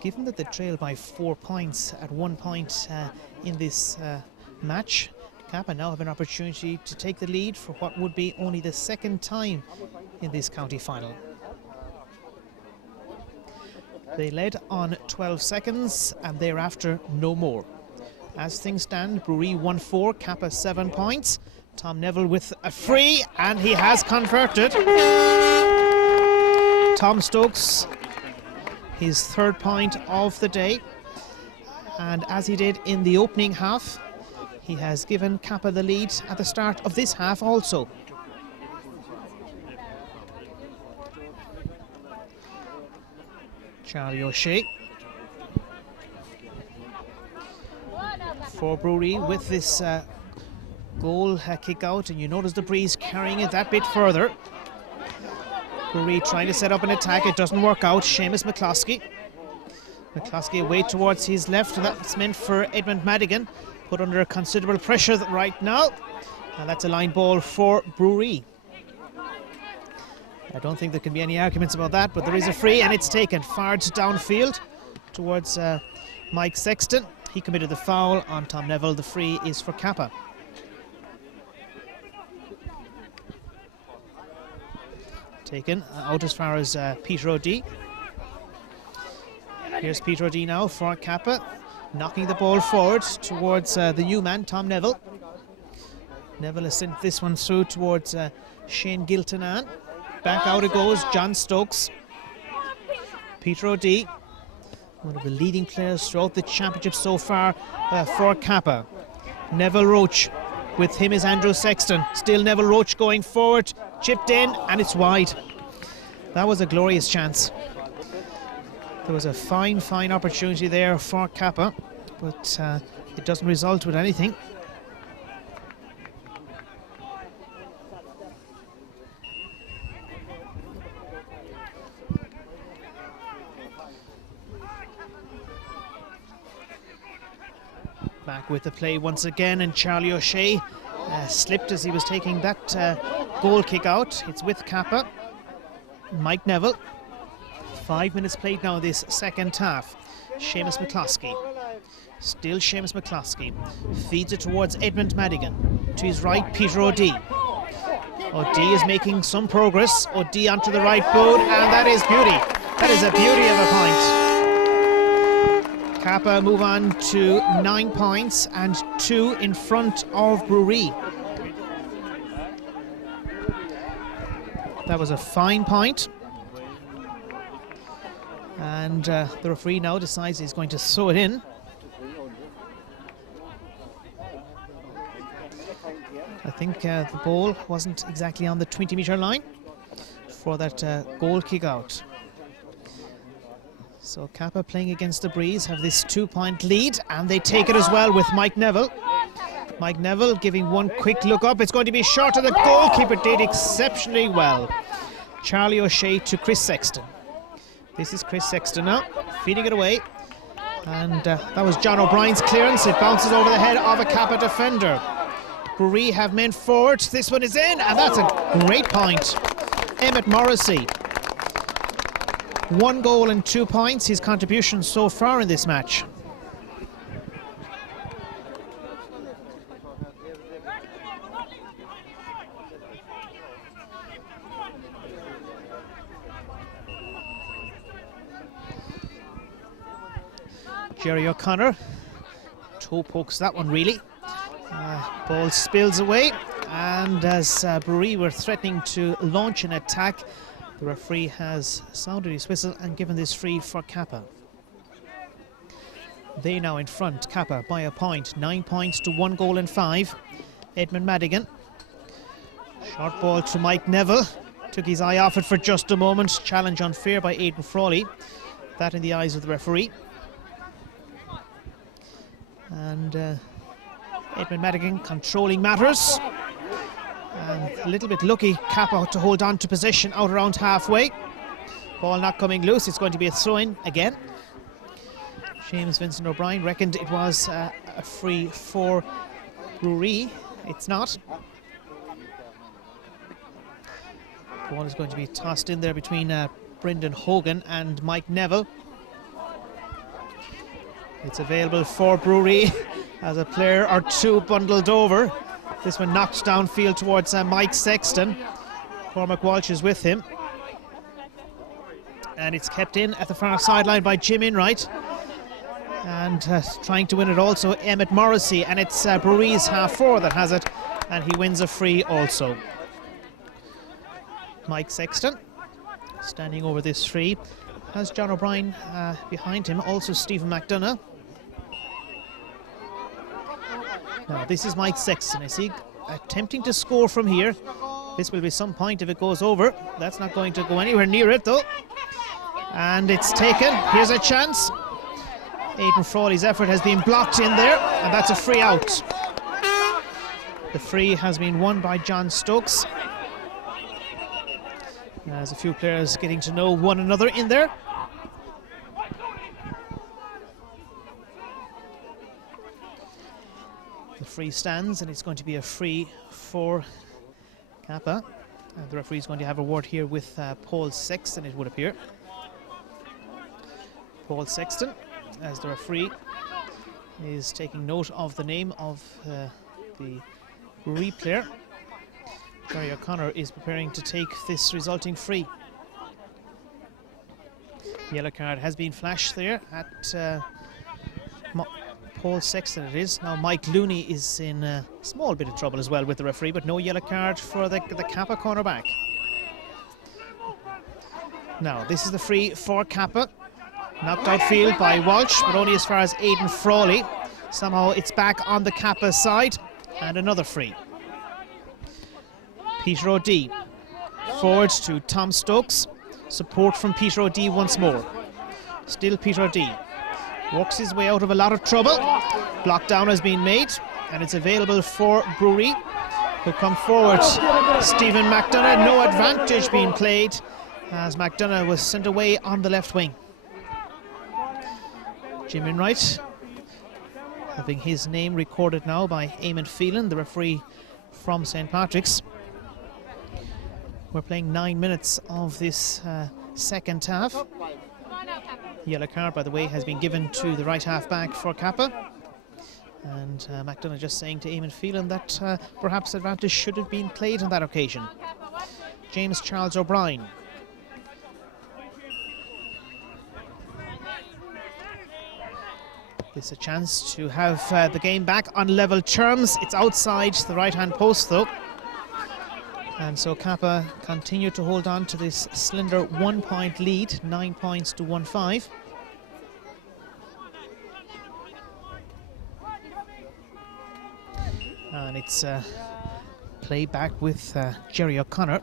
given that they trail by 4 points at 1 point in this match, Cappagh now have an opportunity to take the lead for what would be only the second time in this county final. They led on 12 seconds and thereafter no more. As things stand, Bruree 1-4, Cappagh 7 points. Tom Neville with a free, and he has converted. Tom Stokes, his 3rd point of the day. And as he did in the opening half, he has given Cappagh the lead at the start of this half also. Charlie O'Shea for Bruree with this goal kick out, and you notice the breeze carrying it that bit further. Bruree trying to set up an attack, it doesn't work out. Seamus McCloskey. McCloskey away towards his left, and that's meant for Edmund Madigan, put under considerable pressure right now, and that's a line ball for Bruree. I don't think there can be any arguments about that, but there is a free, and it's taken far downfield towards Mike Sexton. He committed the foul on Tom Neville. The free is for Cappagh. Taken out as far as Peter O'Dea. Here's Peter O'Dea now for Cappagh, knocking the ball forward towards the new man, Tom Neville. Neville has sent this one through towards Shane Giltonan. Back out it goes, John Stokes. Peter O'Dea, one of the leading players throughout the championship so far for Cappagh. Neville Roach, with him is Andrew Sexton. Still Neville Roach going forward, chipped in, and it's wide. That was a glorious chance. There was a fine opportunity there for Cappagh, but it doesn't result with anything. Back with the play once again, and Charlie O'Shea slipped as he was taking that goal kick out. It's with Cappagh. Mike Neville. 5 minutes played now this second half. Seamus McCloskey. Still Seamus McCloskey. Feeds it towards Edmund Madigan. To his right, Peter O'Dea. O'Dea is making some progress. O'Dea onto the right boot, and that is beauty. That is a beauty of a point. Cappagh move on to 9 points and 2 in front of Bruree. That was a fine point. And the referee now decides he's going to throw it in. I think the ball wasn't exactly on the 20-metre line for that goal kick out. So Cappagh playing against the breeze have this 2-point lead, and they take it as well with Mike Neville. Mike Neville giving one quick look up. It's going to be short, and the goalkeeper did exceptionally well. Charlie O'Shea to Chris Sexton. This is Chris Sexton now, feeding it away. And that was John O'Brien's clearance. It bounces over the head of a Cappagh defender. Bruree have men forward. This one is in, and that's a great point. Emmett Morrissey. 1 goal and 2 points, his contribution so far in this match. Jerry O'Connor toe pokes that one really. Ball spills away, and as Bruree were threatening to launch an attack, the referee has sounded his whistle and given this free for Cappagh. They now in front, Cappagh by a point, 9 points to 1 goal and 5. Edmund Madigan. Short ball to Mike Neville. Took his eye off it for just a moment. Challenge unfair by Aidan Frawley. That in the eyes of the referee. And Edmund Madigan controlling matters. And a little bit lucky, Cappagh to hold on to possession out around halfway. Ball not coming loose, it's going to be a throw-in again. James Vincent O'Brien reckoned it was a free for Bruree. It's not. Ball is going to be tossed in there between Brendan Hogan and Mike Neville. It's available for Bruree as a player or two bundled over. This one knocked downfield towards Mike Sexton. Cormac Walsh is with him. And it's kept in at the far sideline by Jim Enright. And trying to win it also, Emmett Morrissey. And it's Bruree's half-forward that has it. And he wins a free also. Mike Sexton standing over this free. Has John O'Brien behind him. Also Stephen McDonough. Now this is Mike Sexton. Is he attempting to score from here? This will be some point if it goes over. That's not going to go anywhere near it though. And it's taken. Here's a chance. Aidan Frawley's effort has been blocked in there, and that's a free out. The free has been won by John Stokes. There's a few players getting to know one another in there. The free stands, and it's going to be a free for Cappagh. And the referee is going to have a word here with Paul Sexton, it would appear. Paul Sexton, as the referee, is taking note of the name of the Bruree player. Jerry O'Connor is preparing to take this resulting free. Yellow card has been flashed there at Paul Sexton it is. Now Mike Looney is in a small bit of trouble as well with the referee, but no yellow card for the Cappagh cornerback. Now this is the free for Cappagh. Knocked outfield by Walsh, but only as far as Aidan Frawley. Somehow it's back on the Cappagh side, and another free. Peter O'Dea forward to Tom Stokes. Support from Peter O'Dea once more. Still Peter O'Dea. Works his way out of a lot of trouble. Block down has been made, and it's available for Bruree, who come forward. Stephen McDonough, no advantage being played, as McDonough was sent away on the left wing. Jim Enright having his name recorded now by Eamon Phelan, the referee from St. Patrick's. We're playing 9 minutes of this second half. Yellow card, by the way, has been given to the right half back for Cappagh. And McDonough just saying to Eamon Phelan that perhaps advantage should have been played on that occasion. James Charles O'Brien. This is a chance to have the game back on level terms. It's outside the right-hand post though. And so Cappagh continue to hold on to this slender 1 point lead, 9 points to 1-5. And it's play back with Jerry O'Connor.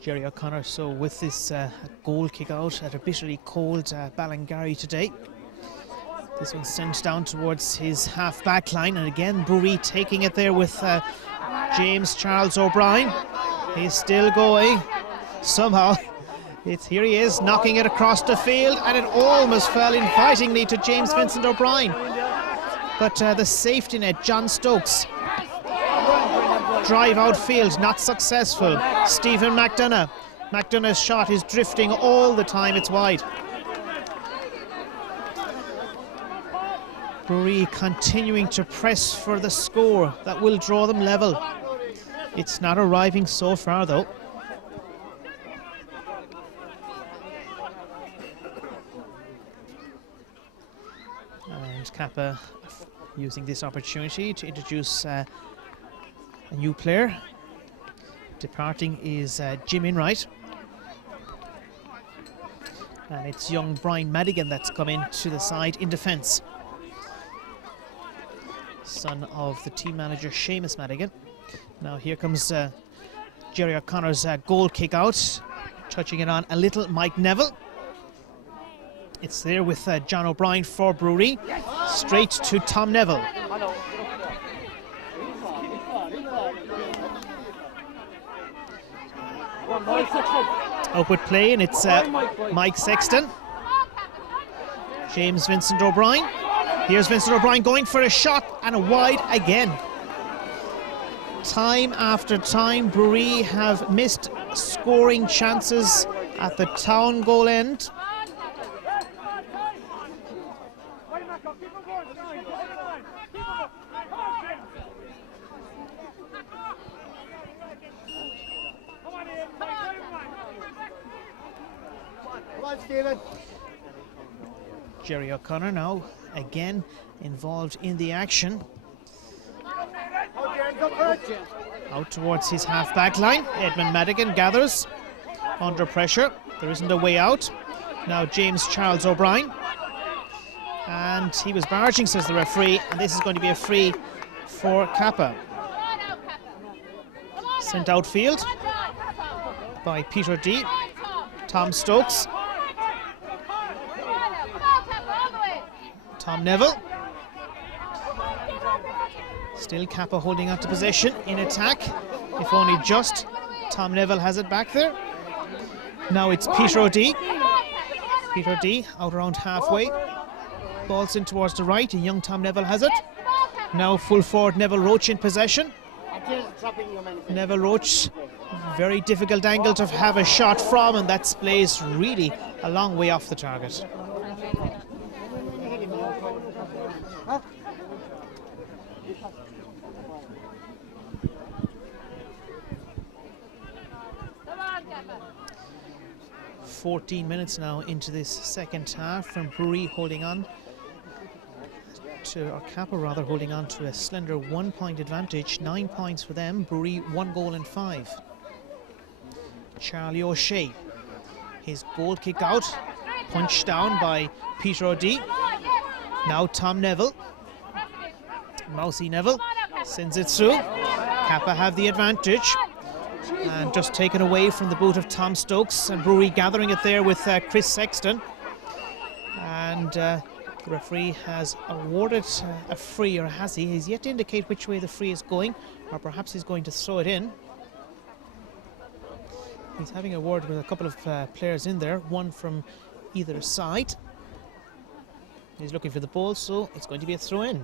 Jerry O'Connor, so with this goal kick out at a bitterly cold Ballingarry today. This one sent down towards his half-back line, and again Bruree taking it there with James Charles O'Brien. He's still going. Somehow, here he is, knocking it across the field, and it almost fell invitingly to James Vincent O'Brien. But the safety net, John Stokes. Drive outfield, not successful. Stephen McDonough. McDonough's shot is drifting all the time, it's wide. Bruree continuing to press for the score that will draw them level. It's not arriving so far though. And Cappagh using this opportunity to introduce a new player. Departing is Jim Enright. And it's young Brian Madigan that's come into the side in defence. Son of the team manager Seamus Madigan. Now here comes Jerry O'Connor's goal kick out. Touching it on a little Mike Neville. It's there with John O'Brien for Bruree. Straight to Tom Neville. Up with play, and it's Mike Sexton. James Vincent O'Brien. Here's Vincent O'Brien going for a shot, and a wide again. Time after time, Bruree have missed scoring chances at the town goal end. Jerry O'Connor now again involved in the action. Out towards his half-back line. Edmund Madigan gathers under pressure. There isn't a way out. Now James Charles O'Brien. And he was barging, says the referee, and this is going to be a free for Cappagh. Sent outfield by Peter D. Tom Stokes. Tom Neville. Still Cappagh holding on to possession in attack. If only just. Tom Neville has it back there. Now it's Peter O'D. Peter D out around halfway. Ball's in towards the right, and young Tom Neville has it. Now full forward Neville Roach in possession. Neville Roach, very difficult angle to have a shot from, and that plays really a long way off the target. Huh? 14 minutes now into this second half, from Bruree holding on to, or Cappagh rather, holding on to a slender 1 point advantage. 9 points for them. Bruree 1 goal and 5. Charlie O'Shea, his goal kick out, punched down by Peter O'D. Now Tom Neville, Mousy Neville sends it through. Cappagh have the advantage, and just taken away from the boot of Tom Stokes, and Bruree gathering it there with Chris Sexton. And the referee has awarded a free, or has he? He's yet to indicate which way the free is going, or perhaps he's going to throw it in. He's having a word with a couple of players in there, one from either side. He's looking for the ball, so it's going to be a throw in.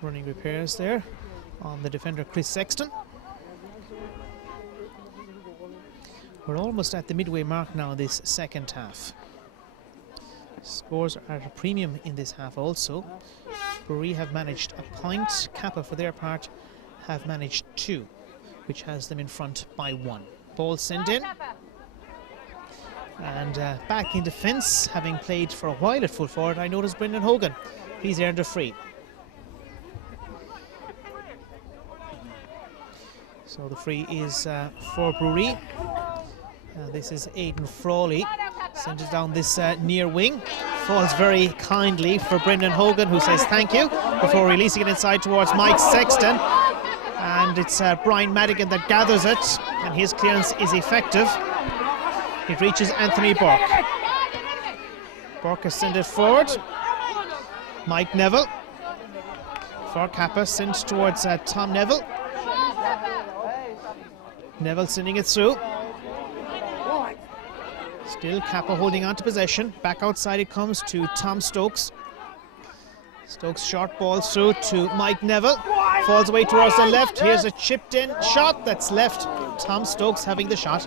Running repairs there on the defender Chris Sexton. We're almost at the midway mark now, this second half. Scores are at a premium in this half also. Bruree have managed a point. Cappagh, for their part, have managed 2, which has them in front by 1. Ball sent in. And back in defence, having played for a while at full forward, I noticed Brendan Hogan. He's earned a free. So the free is for Bruree. This is Aidan Frawley. Sent it down this near wing. Falls very kindly for Brendan Hogan, who says thank you before releasing it inside towards Mike Sexton. And it's Brian Madigan that gathers it, and his clearance is effective. It reaches Anthony Burke. Burke has sent it forward. Mike Neville for Cappagh, sent towards Tom Neville. Neville sending it through. Still Cappagh holding on to possession. Back outside it comes to Tom Stokes. Stokes short ball through to Mike Neville. Falls away towards the left. Here's a chipped in shot that's left. Tom Stokes having the shot.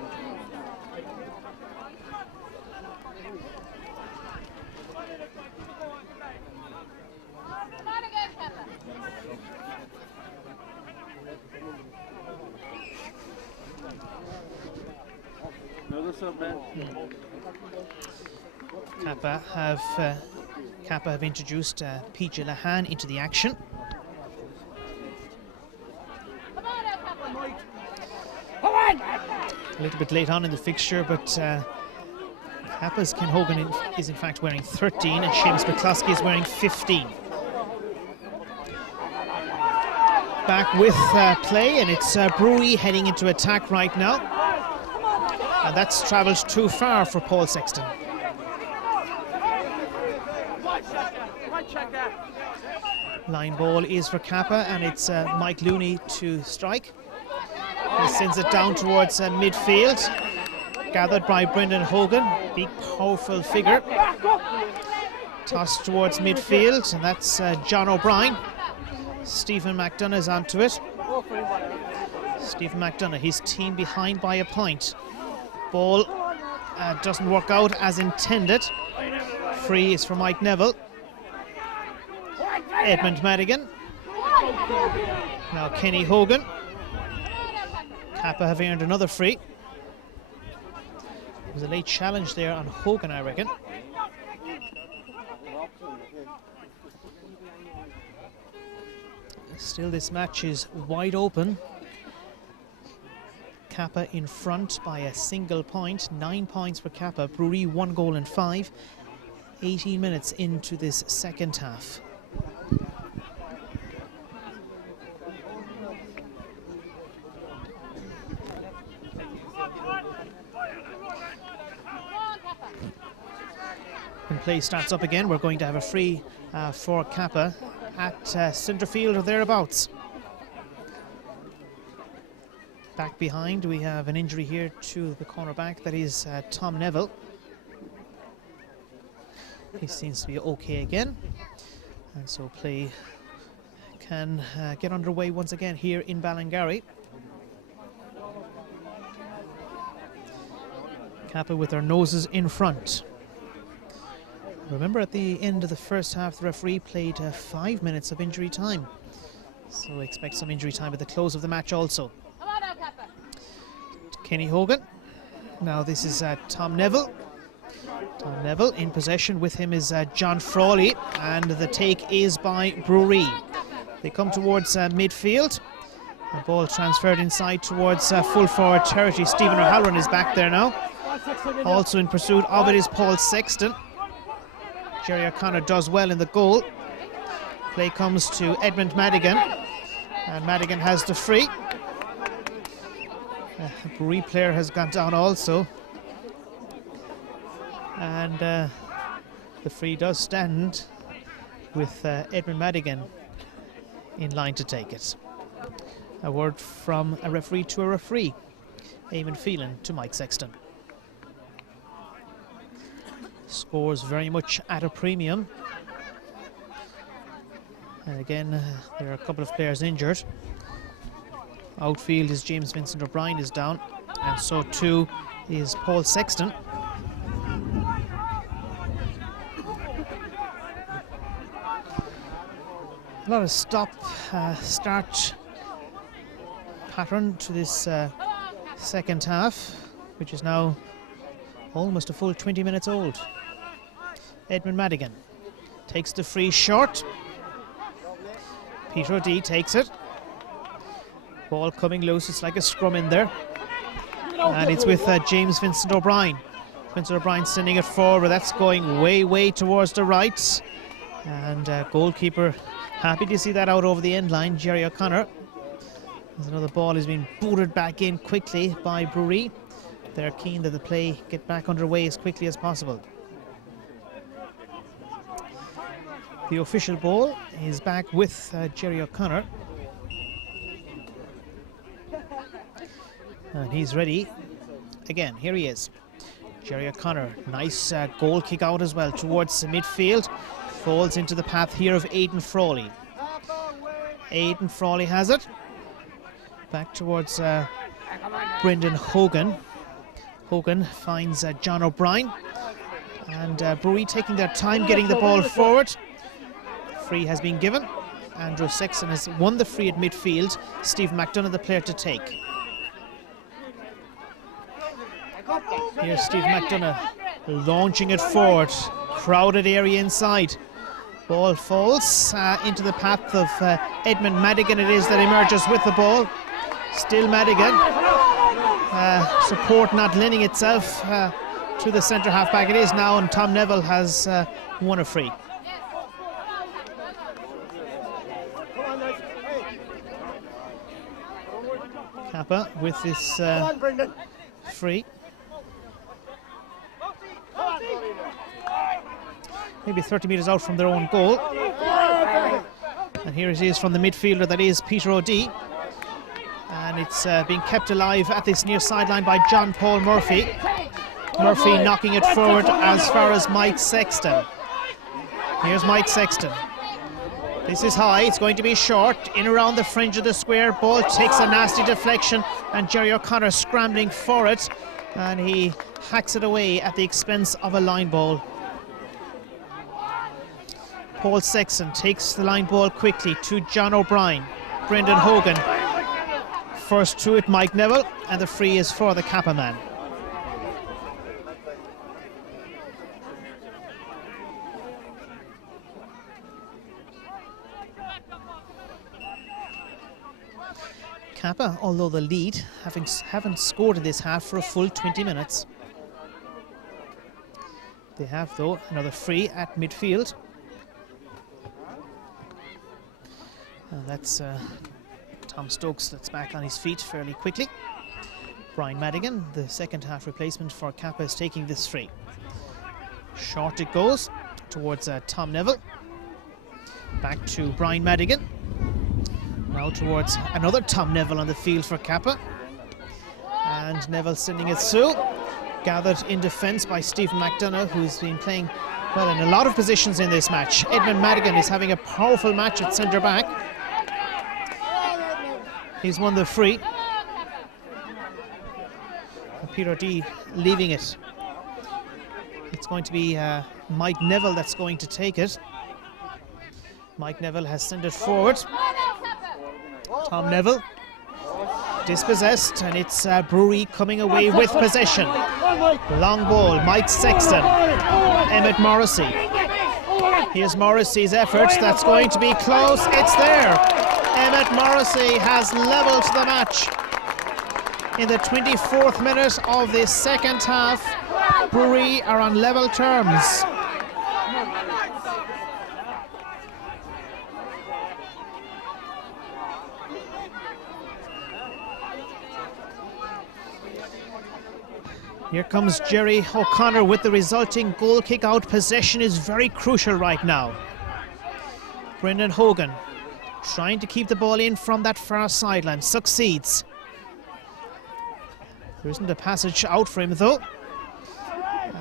Cappagh have introduced PJ Lahan into the action. A little bit late on in the fixture, but Cappagh's Ken Hogan is in fact wearing 13 and Seamus McCluskey is wearing 15. Back with play, and it's Bruree heading into attack right now. And that's travelled too far for Paul Sexton. Line ball is for Cappagh, and it's Mike Looney to strike. He sends it down towards midfield. Gathered by Brendan Hogan, big powerful figure. Tossed towards midfield, and that's John O'Brien. Stephen McDonough is onto it. Stephen McDonough, his team behind by a point. Ball doesn't work out as intended. Free is for Mike Neville. Edmund Madigan. Now Kenny Hogan. Cappagh have earned another free. There was a late challenge there on Hogan, I reckon. Still, this match is wide open. Cappagh in front by a single point. 9 points for Cappagh. Bruree 1 goal and 5. 18 minutes into this second half. When play starts up again, we're going to have a free for Cappagh at centre field or thereabouts. Back behind, we have an injury here to the cornerback. That is Tom Neville. He seems to be okay again, and so play can get underway once again here in Ballingarry. Cappagh with their noses in front. Remember, at the end of the first half, the referee played 5 minutes of injury time, so expect some injury time at the close of the match also. Kenny Hogan. Now this is Tom Neville. Tom Neville in possession. With him is John Frawley, and the take is by Bruree. They come towards midfield. The ball transferred inside towards full forward territory. Stephen O'Halloran is back there now. Also in pursuit of it is Paul Sexton. Jerry O'Connor does well in the goal. Play comes to Edmund Madigan, and Madigan has the free. A Bruree player has gone down also, and the free does stand with Edmund Madigan in line to take it. A word from a referee to a referee. Eamon Phelan to Mike Sexton. Scores very much at a premium. And again, there are a couple of players injured. Outfield is James Vincent O'Brien is down, and so too is Paul Sexton. A lot of stop-start pattern to this second half, which is now almost a full 20 minutes old. Edmund Madigan takes the free short. Peter O'Dea takes it. Ball coming loose, it's like a scrum in there. And it's with James Vincent O'Brien. Vincent O'Brien sending it forward. That's going way towards the right. And goalkeeper happy to see that out over the end line, Jerry O'Connor. As another ball is being booted back in quickly by Bruree. They're keen that the play get back underway as quickly as possible. The official ball is back with Jerry O'Connor. And he's ready. Again, here he is. Jerry O'Connor, nice goal kick out as well towards the midfield. Falls into the path here of Aidan Frawley. Aidan Frawley has it. Back towards Brendan Hogan. Hogan finds John O'Brien. And Bruree taking their time getting the ball forward. Free has been given. Andrew Sexton has won the free at midfield. Stephen McDonough the player to take. Here's Stephen McDonough launching it forward. Crowded area inside. Ball falls into the path of Edmund Madigan. It is that emerges with the ball. Still Madigan. support not lending itself to the centre half back. It is now, and Tom Neville has won a free. Cappagh with this free. Maybe 30 metres out from their own goal. And here it is from the midfielder, that is Peter O'Dea. And it's being kept alive at this near sideline by John Paul Murphy. Murphy knocking it forward as far as Mike Sexton. Here's Mike Sexton. This is high, it's going to be short, in around the fringe of the square. Ball takes a nasty deflection, and Jerry O'Connor scrambling for it, and he hacks it away at the expense of a line ball. Paul Sexton takes the line ball quickly to John O'Brien. Brendan Hogan first to it, Mike Neville, and the free is for the Cappagh man. Cappagh, although the lead, haven't scored in this half for a full 20 minutes. They have, though, another free at midfield. And that's Tom Stokes that's back on his feet fairly quickly. Brian Madigan, the second half replacement for Cappagh, is taking this free. Short it goes towards Tom Neville. Back to Brian Madigan. Now towards another Tom Neville on the field for Cappagh. And Neville sending it through. Gathered in defence by Stephen McDonough, who's been playing well in a lot of positions in this match. Edmund Madigan is having a powerful match at centre back. He's won the free. And Peter D leaving it. It's going to be Mike Neville that's going to take it. Mike Neville has sent it forward. Tom Neville dispossessed, and it's Bruree coming away with possession. Long ball, Mike Sexton, Emmett Morrissey. Here's Morrissey's effort, that's going to be close, it's there. Emmett Morrissey has levelled the match. In the 24th minute of the second half, Bruree are on level terms. Here comes Jerry O'Connor with the resulting goal kick out. Possession is very crucial right now. Brendan Hogan trying to keep the ball in from that far sideline. Succeeds. There isn't a passage out for him though.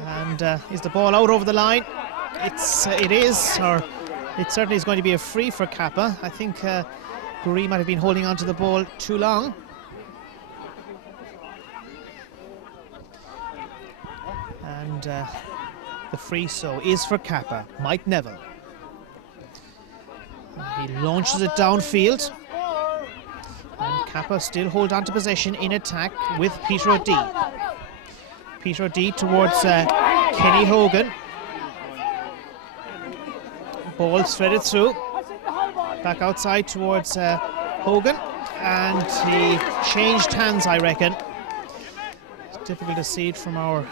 And is the ball out over the line? It is, or it certainly is going to be a free for Cappagh. I think Bruree might have been holding on to the ball too long. And the free so is for Cappagh, Mike Neville. He launches it downfield. And Cappagh still hold on to possession in attack with Peter O'Dea. Peter O'Dea towards Kenny Hogan. Ball threaded through. Back outside towards Hogan. And he changed hands, I reckon. Difficult to see it from our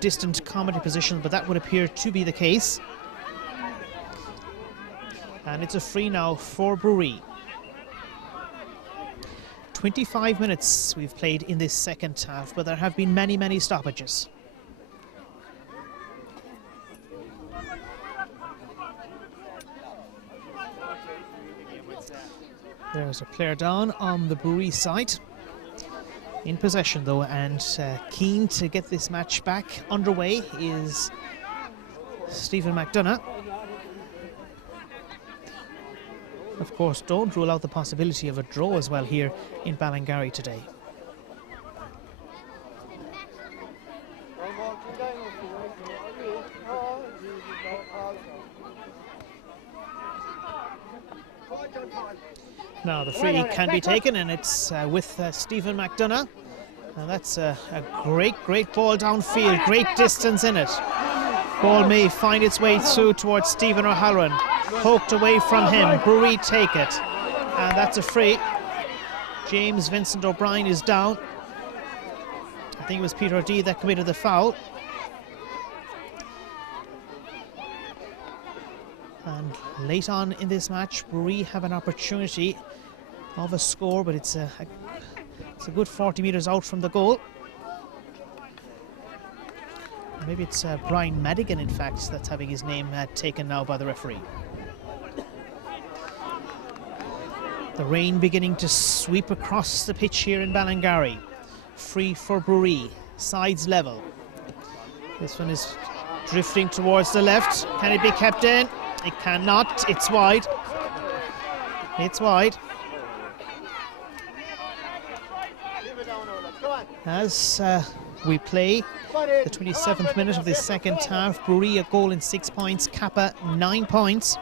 distant comedy position, but that would appear to be the case. And it's a free now for Bruree. 25 minutes we've played in this second half, but there have been many, many stoppages. There's a player down on the Bruree side. In possession though, and keen to get this match back underway is Stephen McDonough. Of course, don't rule out the possibility of a draw as well here in Ballingarry today. Now the free can be taken, and it's with Stephen McDonough. Now that's a great ball downfield, great distance in it. Ball may find its way through towards Stephen O'Halloran. Poked away from him, Bruree take it. And that's a free. James Vincent O'Brien is down. think it was Peter O'Dea that committed the foul. And late on in this match, Bruree have an opportunity of a score, but it's a good 40 metres out from the goal. Maybe it's Brian Madigan, in fact, that's having his name taken now by the referee. The rain beginning to sweep across the pitch here in Ballingarry. Free for Bruree, sides level. This one is drifting towards the left. Can it be kept in? It cannot. It's wide. It's wide. As we play the 27th minute of this second half, Bruree a goal in 6 points, Cappagh 9 points.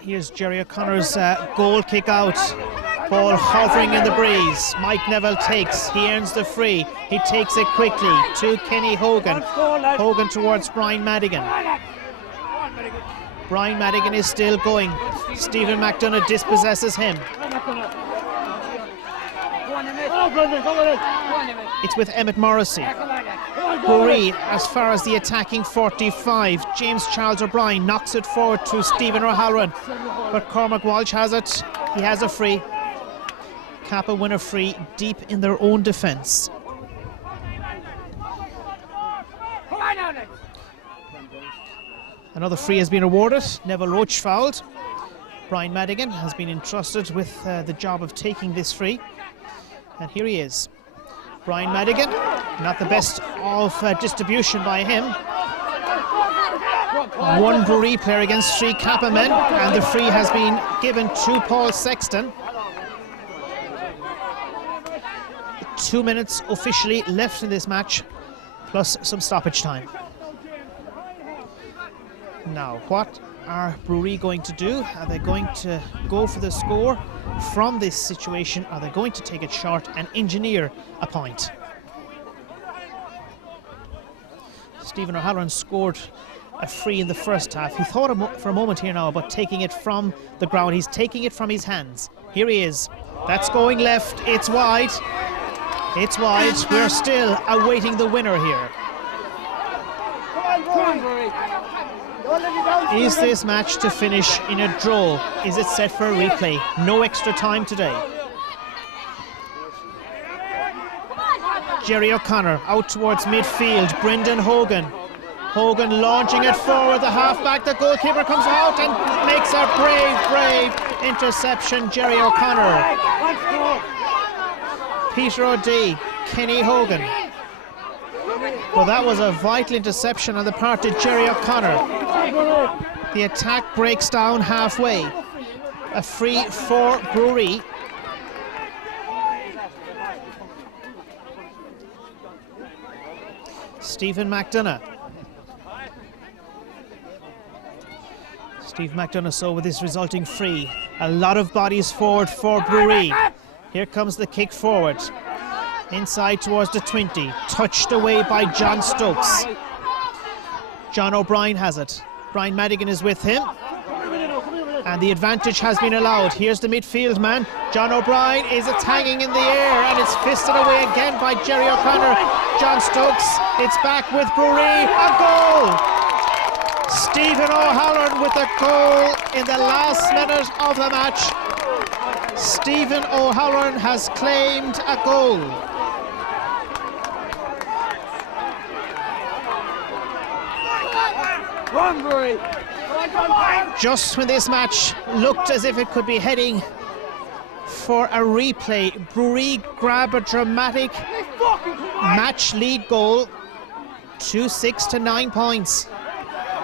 Here's Jerry O'Connor's goal kick out. Ball hovering in the breeze. Mike Neville takes. He earns the free. He takes it quickly to Kenny Hogan. Hogan towards Brian Madigan. Brian Madigan is still going. Stephen McDonough dispossesses him. It's with Emmett Morrissey. Bruree as far as the attacking 45. James Charles O'Brien knocks it forward to Stephen O'Halloran, but Cormac Walsh has it. He has a free. Cappagh win a free deep in their own defence. Another free has been awarded. Neville Roach fouled. Brian Madigan has been entrusted with the job of taking this free. And here he is. Brian Madigan, not the best of distribution by him. One Bruree player against 3 Cappagh men, and the free has been given to Paul Sexton. 2 minutes officially left in this match, plus some stoppage time. Now, what are Bruree going to do? Are they going to go for the score from this situation? Are they going to take it short and engineer a point? Stephen O'Halloran scored a free in the first half. He thought for a moment here now about taking it from the ground. He's taking it from his hands. Here he is. That's going left. It's wide. It's wide. We're still awaiting the winner here. Is this match to finish in a draw? Is it set for a replay? No extra time today. Jerry O'Connor out towards midfield. Brendan Hogan. Hogan launching it forward. The halfback, the goalkeeper comes out and makes a brave interception. Jerry O'Connor. Peter O'Dea. Kenny Hogan. Well, that was a vital interception on the part of Jerry O'Connor. The attack breaks down halfway. A free for Bruree. Stephen McDonough. Steve McDonough so with this resulting free. A lot of bodies forward for Bruree. Here comes the kick forward. Inside towards the 20. Touched away by John Stokes. John O'Brien has it. Brian Madigan is with him. And the advantage has been allowed. Here's the midfield man. John O'Brien is hanging in the air and it's fisted away again by Jerry O'Connor. John Stokes, it's back with Bruree. A goal! Stephen O'Halloran with a goal in the last minute of the match. Stephen O'Halloran has claimed a goal. Just when this match looked as if it could be heading for a replay, Bruree grab a dramatic match lead goal, 2-6 to 9 points.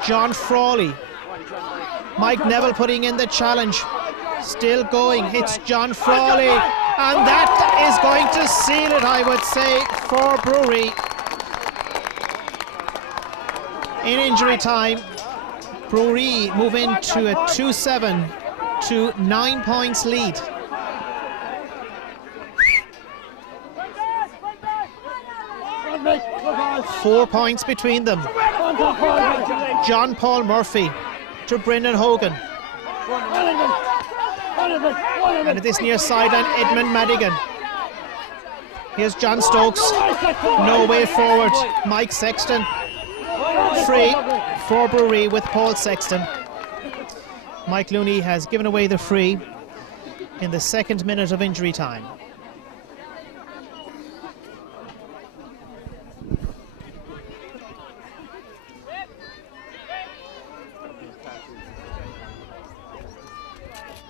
John Frawley, Mike Neville putting in the challenge, still going. It's John Frawley, and that is going to seal it, I would say, for Bruree. In injury time, Bruree move into a 2-7 to 9 points lead. Four points between them. John Paul Murphy to Brendan Hogan. And at this near sideline, Edmund Madigan. Here's John Stokes. No way forward. Mike Sexton. Free for Bruree with Paul Sexton. Mike Looney has given away the free in the 2nd minute of injury time.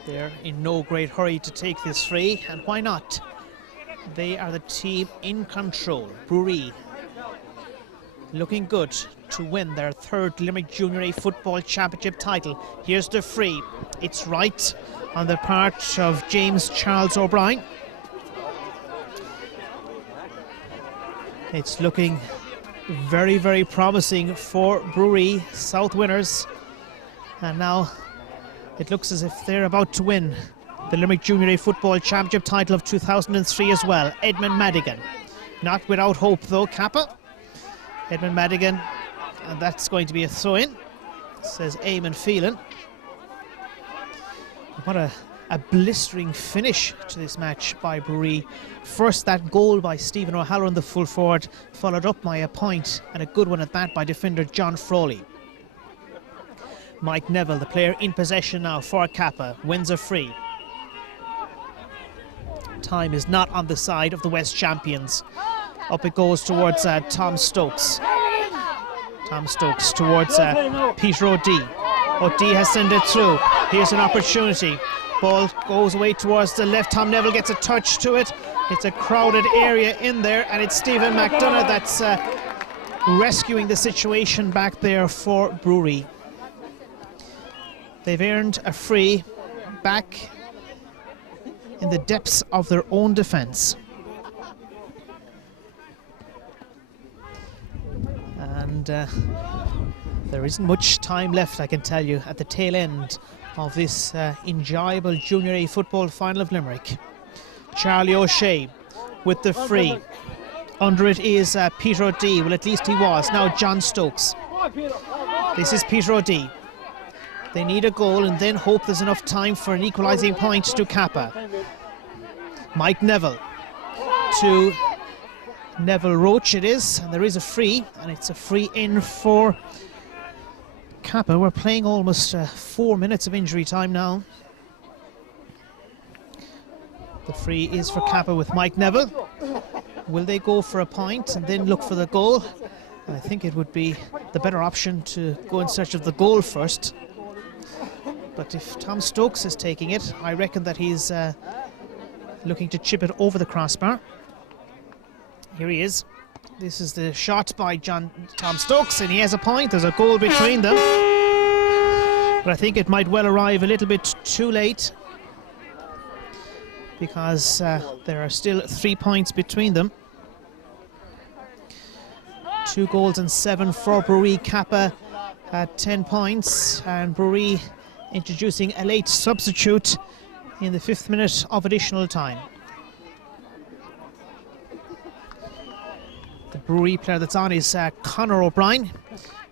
They're in no great hurry to take this free, and why not? They are the team in control. Bruree looking good to win their 3rd Limerick Junior A Football Championship title. Here's the free. It's right on the part of James Charles O'Brien. It's looking very, very promising for Bruree, South winners. And now it looks as if they're about to win the Limerick Junior A Football Championship title of 2003 as well. Edmund Madigan. Not without hope though, Cappagh. Edmund Madigan, and that's going to be a throw-in, says Eamon Phelan. What a blistering finish to this match by Bruree. First that goal by Stephen O'Halloran, the full forward, followed up by a point, and a good one at that by defender John Frawley. Mike Neville, the player in possession now for Cappagh, wins a free. Time is not on the side of the West champions. Up it goes towards Tom Stokes. Tom Stokes towards Peter O'Dea. O'Dea has sent it through. Here's an opportunity. Ball goes away towards the left. Tom Neville gets a touch to it. It's a crowded area in there, and it's Stephen McDonough that's rescuing the situation back there for Bruree. They've earned a free back in the depths of their own defence. And there isn't much time left, I can tell you, at the tail end of this enjoyable Junior A football final of Limerick. Charlie O'Shea with the free. Under it is Peter O'Dea. Well, at least he was. Now John Stokes. This is Peter O'Dea. They need a goal and then hope there's enough time for an equalising point to Cappagh. Mike Neville to Neville Roach it is, and there is a free, and it's a free in for Cappagh. We're playing almost 4 minutes of injury time now. The free is for Cappagh with Mike Neville. Will they go for a point and then look for the goal? I think it would be the better option to go in search of the goal first. But if Tom Stokes is taking it, I reckon that he's looking to chip it over the crossbar. Here he is. This is the shot by Tom Stokes, and he has a point. There's a goal between them. But I think it might well arrive a little bit too late, because there are still 3 points between them. 2 goals and 7 for Bruree. Cappagh at 10 points, and Bruree introducing a late substitute in the 5th minute of additional time. The Bruree player that's on is Conor O'Brien.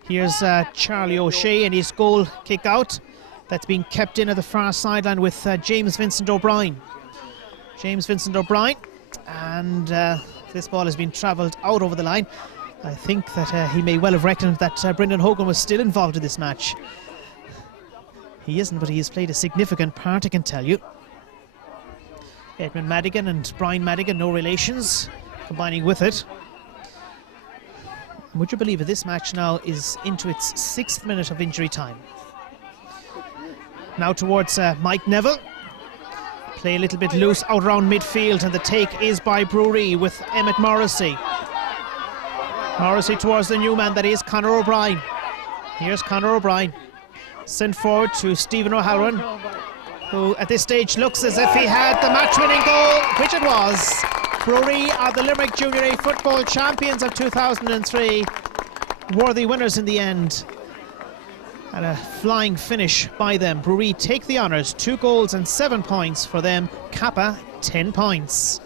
Here's Charlie O'Shea, and his goal kick out. That's being kept in at the far sideline with James Vincent O'Brien. James Vincent O'Brien, and this ball has been travelled out over the line. I think that he may well have reckoned that Brendan Hogan was still involved in this match. He isn't, but he has played a significant part, I can tell you. Edmund Madigan and Brian Madigan, no relations, combining with it. Would you believe it, this match now is into its 6th minute of injury time. Now towards Mike Neville. Play a little bit loose out around midfield, and the take is by Bruree with Emmett Morrissey. Morrissey towards the new man, that is Conor O'Brien. Here's Conor O'Brien. Sent forward to Stephen O'Halloran, who at this stage looks as if he had the match-winning goal, which it was. Bruree are the Limerick Junior A Football Champions of 2003. Worthy winners in the end. And a flying finish by them. Bruree take the honours. 2 goals and 7 points for them. Cappagh, 10 points.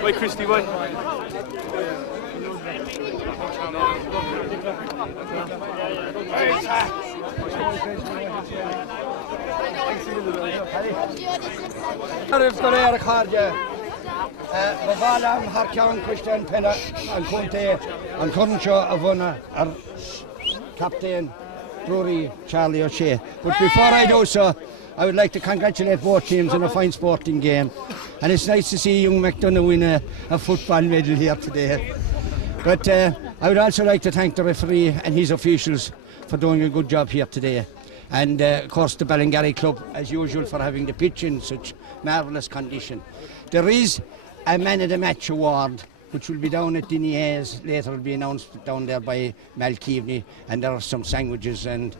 Why, Christy, why? Arif Gorera Kharja, Babalam Harkan Christian Penna, and Conte, and Concha Avona, our captain, Bruree, Charlie O'Shea. But before I do so, I would like to congratulate both teams on a fine sporting game. And it's nice to see young McDonough win a football medal here today. But I would also like to thank the referee and his officials for doing a good job here today. And of course the Ballingarry Club, as usual, for having the pitch in such marvellous condition. There is a Man of the Match award which will be down at Dinier's. Later will be announced down there by Mal Keaveney, and there are some sandwiches and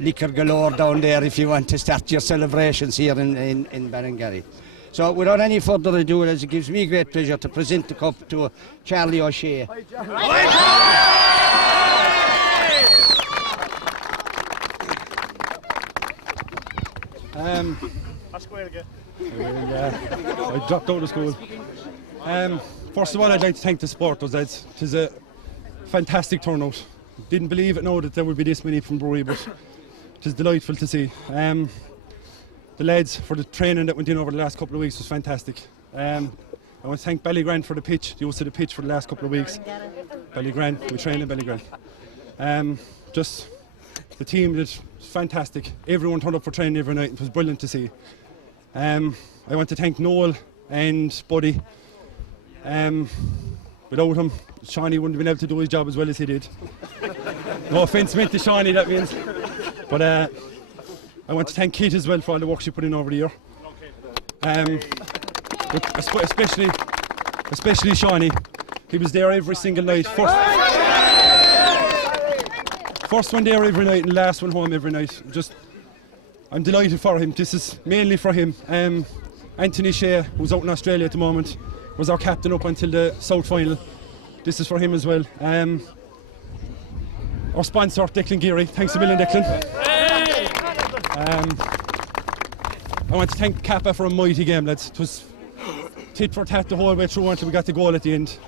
liquor galore down there if you want to start your celebrations here in Ballingarry. So without any further ado, it gives me great pleasure to present the cup to Charlie O'Shea. I dropped out of school. First of all, I'd like to thank the supporters. It is a fantastic turnout. Didn't believe it now that there would be this many from Bruree, but it is delightful to see. The lads for the training that went in over the last couple of weeks was fantastic. I want to thank Ballygrant for the pitch, the use of the pitch for the last couple of weeks. Ballygrant, we trained in Ballygrant. Just the team did fantastic. Everyone turned up for training every night. It was brilliant to see. I want to thank Noel and Buddy. Without him, Shawnee wouldn't have been able to do his job as well as he did. No offence meant to Shawnee, that means. But I want to thank Kit as well for all the work she put in over the year. But especially Shawnee. He was there every single night. First one there every night and last one home every night. I'm delighted for him. This is mainly for him. Anthony Shea, who's out in Australia at the moment, was our captain up until the South final. This is for him as well. Our sponsor, Declan Geary. Thanks a million, Declan. I want to thank Cappagh for a mighty game, lads. It was tit for tat the whole way through until we got the goal at the end.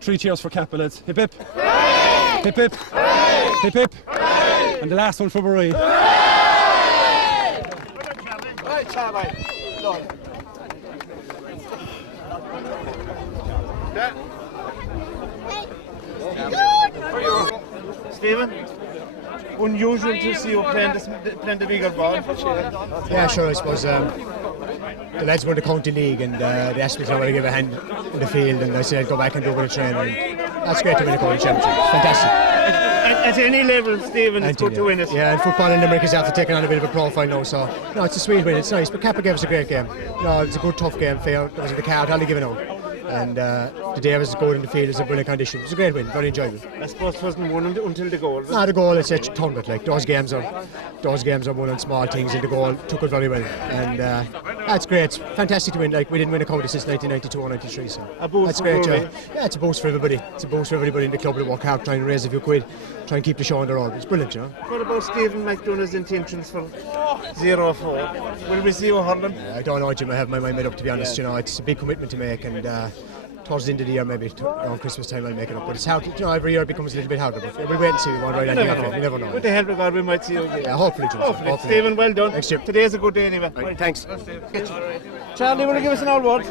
3 cheers for Cappagh, lads. Hip hip. Hip hip. Hip hip. And the last one for Bruree. Right, Charlie. Stephen, unusual to see you playing the bigger ball. Yeah, sure, I suppose the lads won the county league and they asked me to already give a hand in the field, and I said I'd go back and do a bit of training. That's great to win a county championship. It's fantastic. At any level, Stephen, it's good to win it. Yeah, and football in Limerick is after taking on a bit of a profile now, so no, it's a sweet win, it's nice. But Cappagh gave us a great game. No, it's a good, tough game, fair. It was in the card, hardly given out. And the day was good in the field, it was a brilliant condition. It was a great win, very enjoyable. I suppose it wasn't won until the goal. No, the goal, it's a ton of it. Like those games are won on small things, and the goal took it very well. And that's great. It's fantastic to win. Like we didn't win a county since 1992 or 93, so that's great. Yeah, it's a boost for everybody. It's a boost for everybody in the club to work hard, try and raise a few quid, try and keep the show on the road. It's brilliant, you know. What about Stephen McDonough's intentions for 0-4? Will we see you hurling? I don't know, Jim. I have my mind made up, to be honest. You know, it's a big commitment to make, and towards the end of the year, maybe around Christmas time, I'll make it up. But it's hard. You know, every year it becomes a little bit harder. But we'll wait and see. We won't write anything off it. You never know. With the help of God, we might see you again. Yeah, hopefully, Jim. Hopefully. Stephen, well done. Thanks, Jim. Today's a good day anyway. Right, thanks. Charlie, will you give us an old word?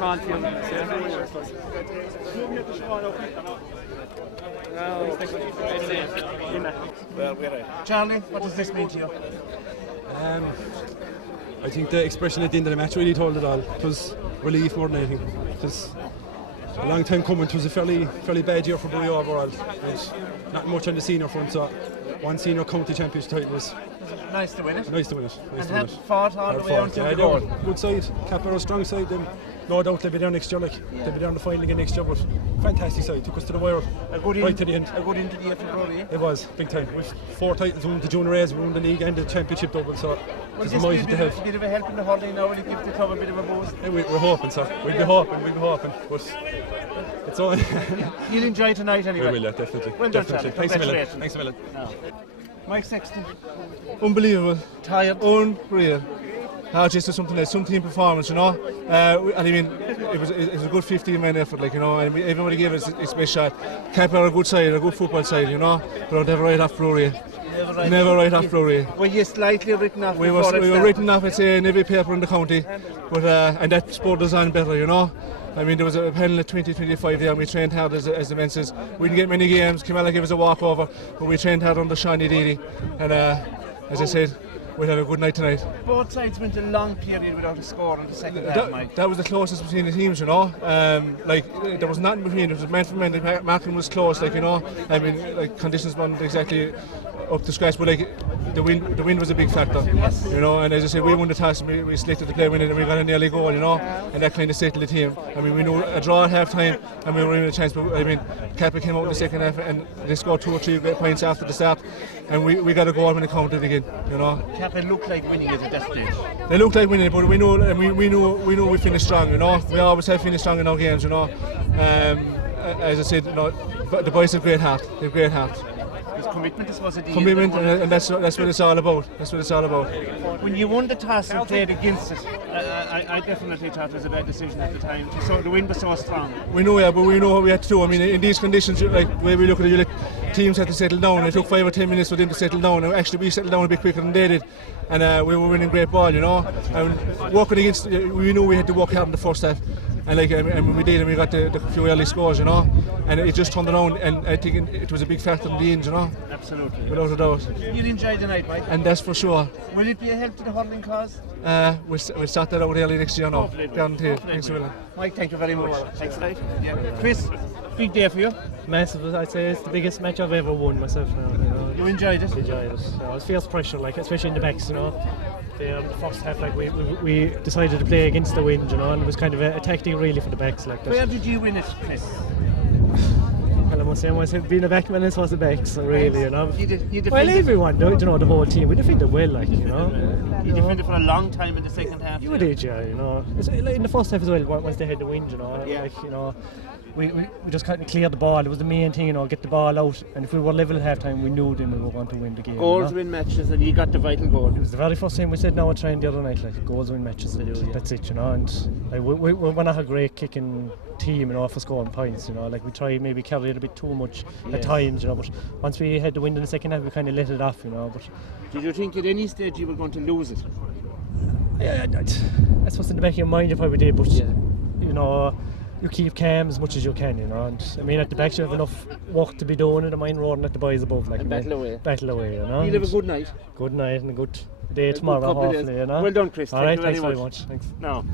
Charlie, what does this mean to you? I think the expression at the end of the match really told it all. It was relief more than anything. It was a long time coming. It was a fairly bad year for Bruree overall. And not much on the senior front, so one senior county championship title was nice to win it. Nice to win it. And have fought all the way until the goal. Good side. Cappagh, a strong side. Then no doubt they'll be down next year. They'll be down the final again next year. But fantastic side. Took us to the wire right to the end. A good end to the year for Bruree. It was big time. With 4 titles, we won the junior A's, we won the league and the championship double. So it's mighty to have. A bit of a help in the hurling now. Will it give the club a bit of a boost? Yeah, we're hoping, so we'll be hoping. But it's all. You'll enjoy tonight anyway. We will, definitely. Well done, Charlie. Thanks a million. Mike Sexton, Unbelievable. tired. Unreal. Just something else, some team performance, you know. And I mean, it was a good 15-man effort, like, you know, and everybody gave it its best shot. Cappagh are a good side, a good football side, you know, but I'll never write off Bruree. Never write off Bruree. Were you slightly written off? We were written off, I'd say, in every paper in the county, but and that sport us on better, you know. I mean, there was a panel at 2025 there, and we trained hard as the men says. We didn't get many games. Cappagh gave us a walkover, but we trained hard under Shawnee Deedy, and as I said, we'll have a good night tonight. Both sides went a long period without a score in the second half, Mike. That was the closest between the teams, you know. Like, there was nothing between. It was man for man. The marking was close, like, you know. I mean, like, conditions weren't exactly up to scratch, but like the wind was a big factor, you know. And as I said, we won the toss, and we selected to play winning, and we got an early goal, you know. And that kind of settled the team. I mean, we knew a draw at half time, and we were in a chance. But I mean, Cappagh came out in the second half, and they scored 2 or 3 great points after the start, and we got a goal when it counted again, you know. Cappagh looked like winning it at that stage. They looked like winning, but we know, and we knew we finished strong, you know. We always have finished strong in our games, you know. As I said, you know, but the boys have great heart. They have great heart. His commitment, this was a deal. Commitment, and that's what it's all about. That's what it's all about. When you won the toss and played against it, I definitely thought it was a bad decision at the time. So the wind was so strong. We know, yeah, but we know what we had to do. I mean, in these conditions, like the way we look at it, like, teams had to settle down. It took 5 or 10 minutes for them to settle down. And actually, we settled down a bit quicker than they did, and we were winning great ball, you know. And working against, we knew we had to work hard in the first half. And like, and we did, and we got the few early scores, you know, and it just turned around, and I think it was a big factor in the end, you know. Absolutely. Without a doubt. You enjoyed the night, Mike. And that's for sure. Will it be a help to the hurling cause? We'll start that out early next year now. Guaranteed. Thanks a million. Mike, thank you very much. Thanks tonight. Yeah. Chris, big day for you. Massive. I'd say it's the biggest match I've ever won myself. You enjoyed it? Enjoyed it. It was fierce pressure, like, especially in the backs, you know. The first half, like, we decided to play against the wind, you know, and it was kind of a tactic really for the backs, like that. Where did you win it, Chris? Well, I must say, being a backman, this was the backs, really, you know. You well, defended, everyone, you know, the whole team, we defended well, like, you know. you defended for a long time in the second half. You did, yeah, you know. It's, like, in the first half as well, once they had the wind, you know, Yeah. like, you know. We just kind of cleared the ball. It was the main thing, you know, get the ball out. And if we were level at half time, we knew then we were going to win the game. Goals you know? win matches, and you got the vital goal. It was the very first thing we said now we're trying the other night, like, goals win matches. That's it, you know. And like, we're not a great kicking team, you know, for scoring points, you know. Like, we try maybe carry it a bit too much at times, you know. But once we had the wind in the second half, we kind of let it off, you know. But Did you think at any stage you were going to lose it? yeah, that's what's in the back of your mind. You probably did, but you know. You keep calm as much as you can, you know. And I mean, at the back you have enough work to be done, and the mind roaring at the boys above, like, And battle away. Battle away, you know. You'll have a good night. Good night and a good day A good tomorrow, couple of days. hopefully, you know. Well done, Chris. All right, Thank you thanks very very much. much. Thanks. No.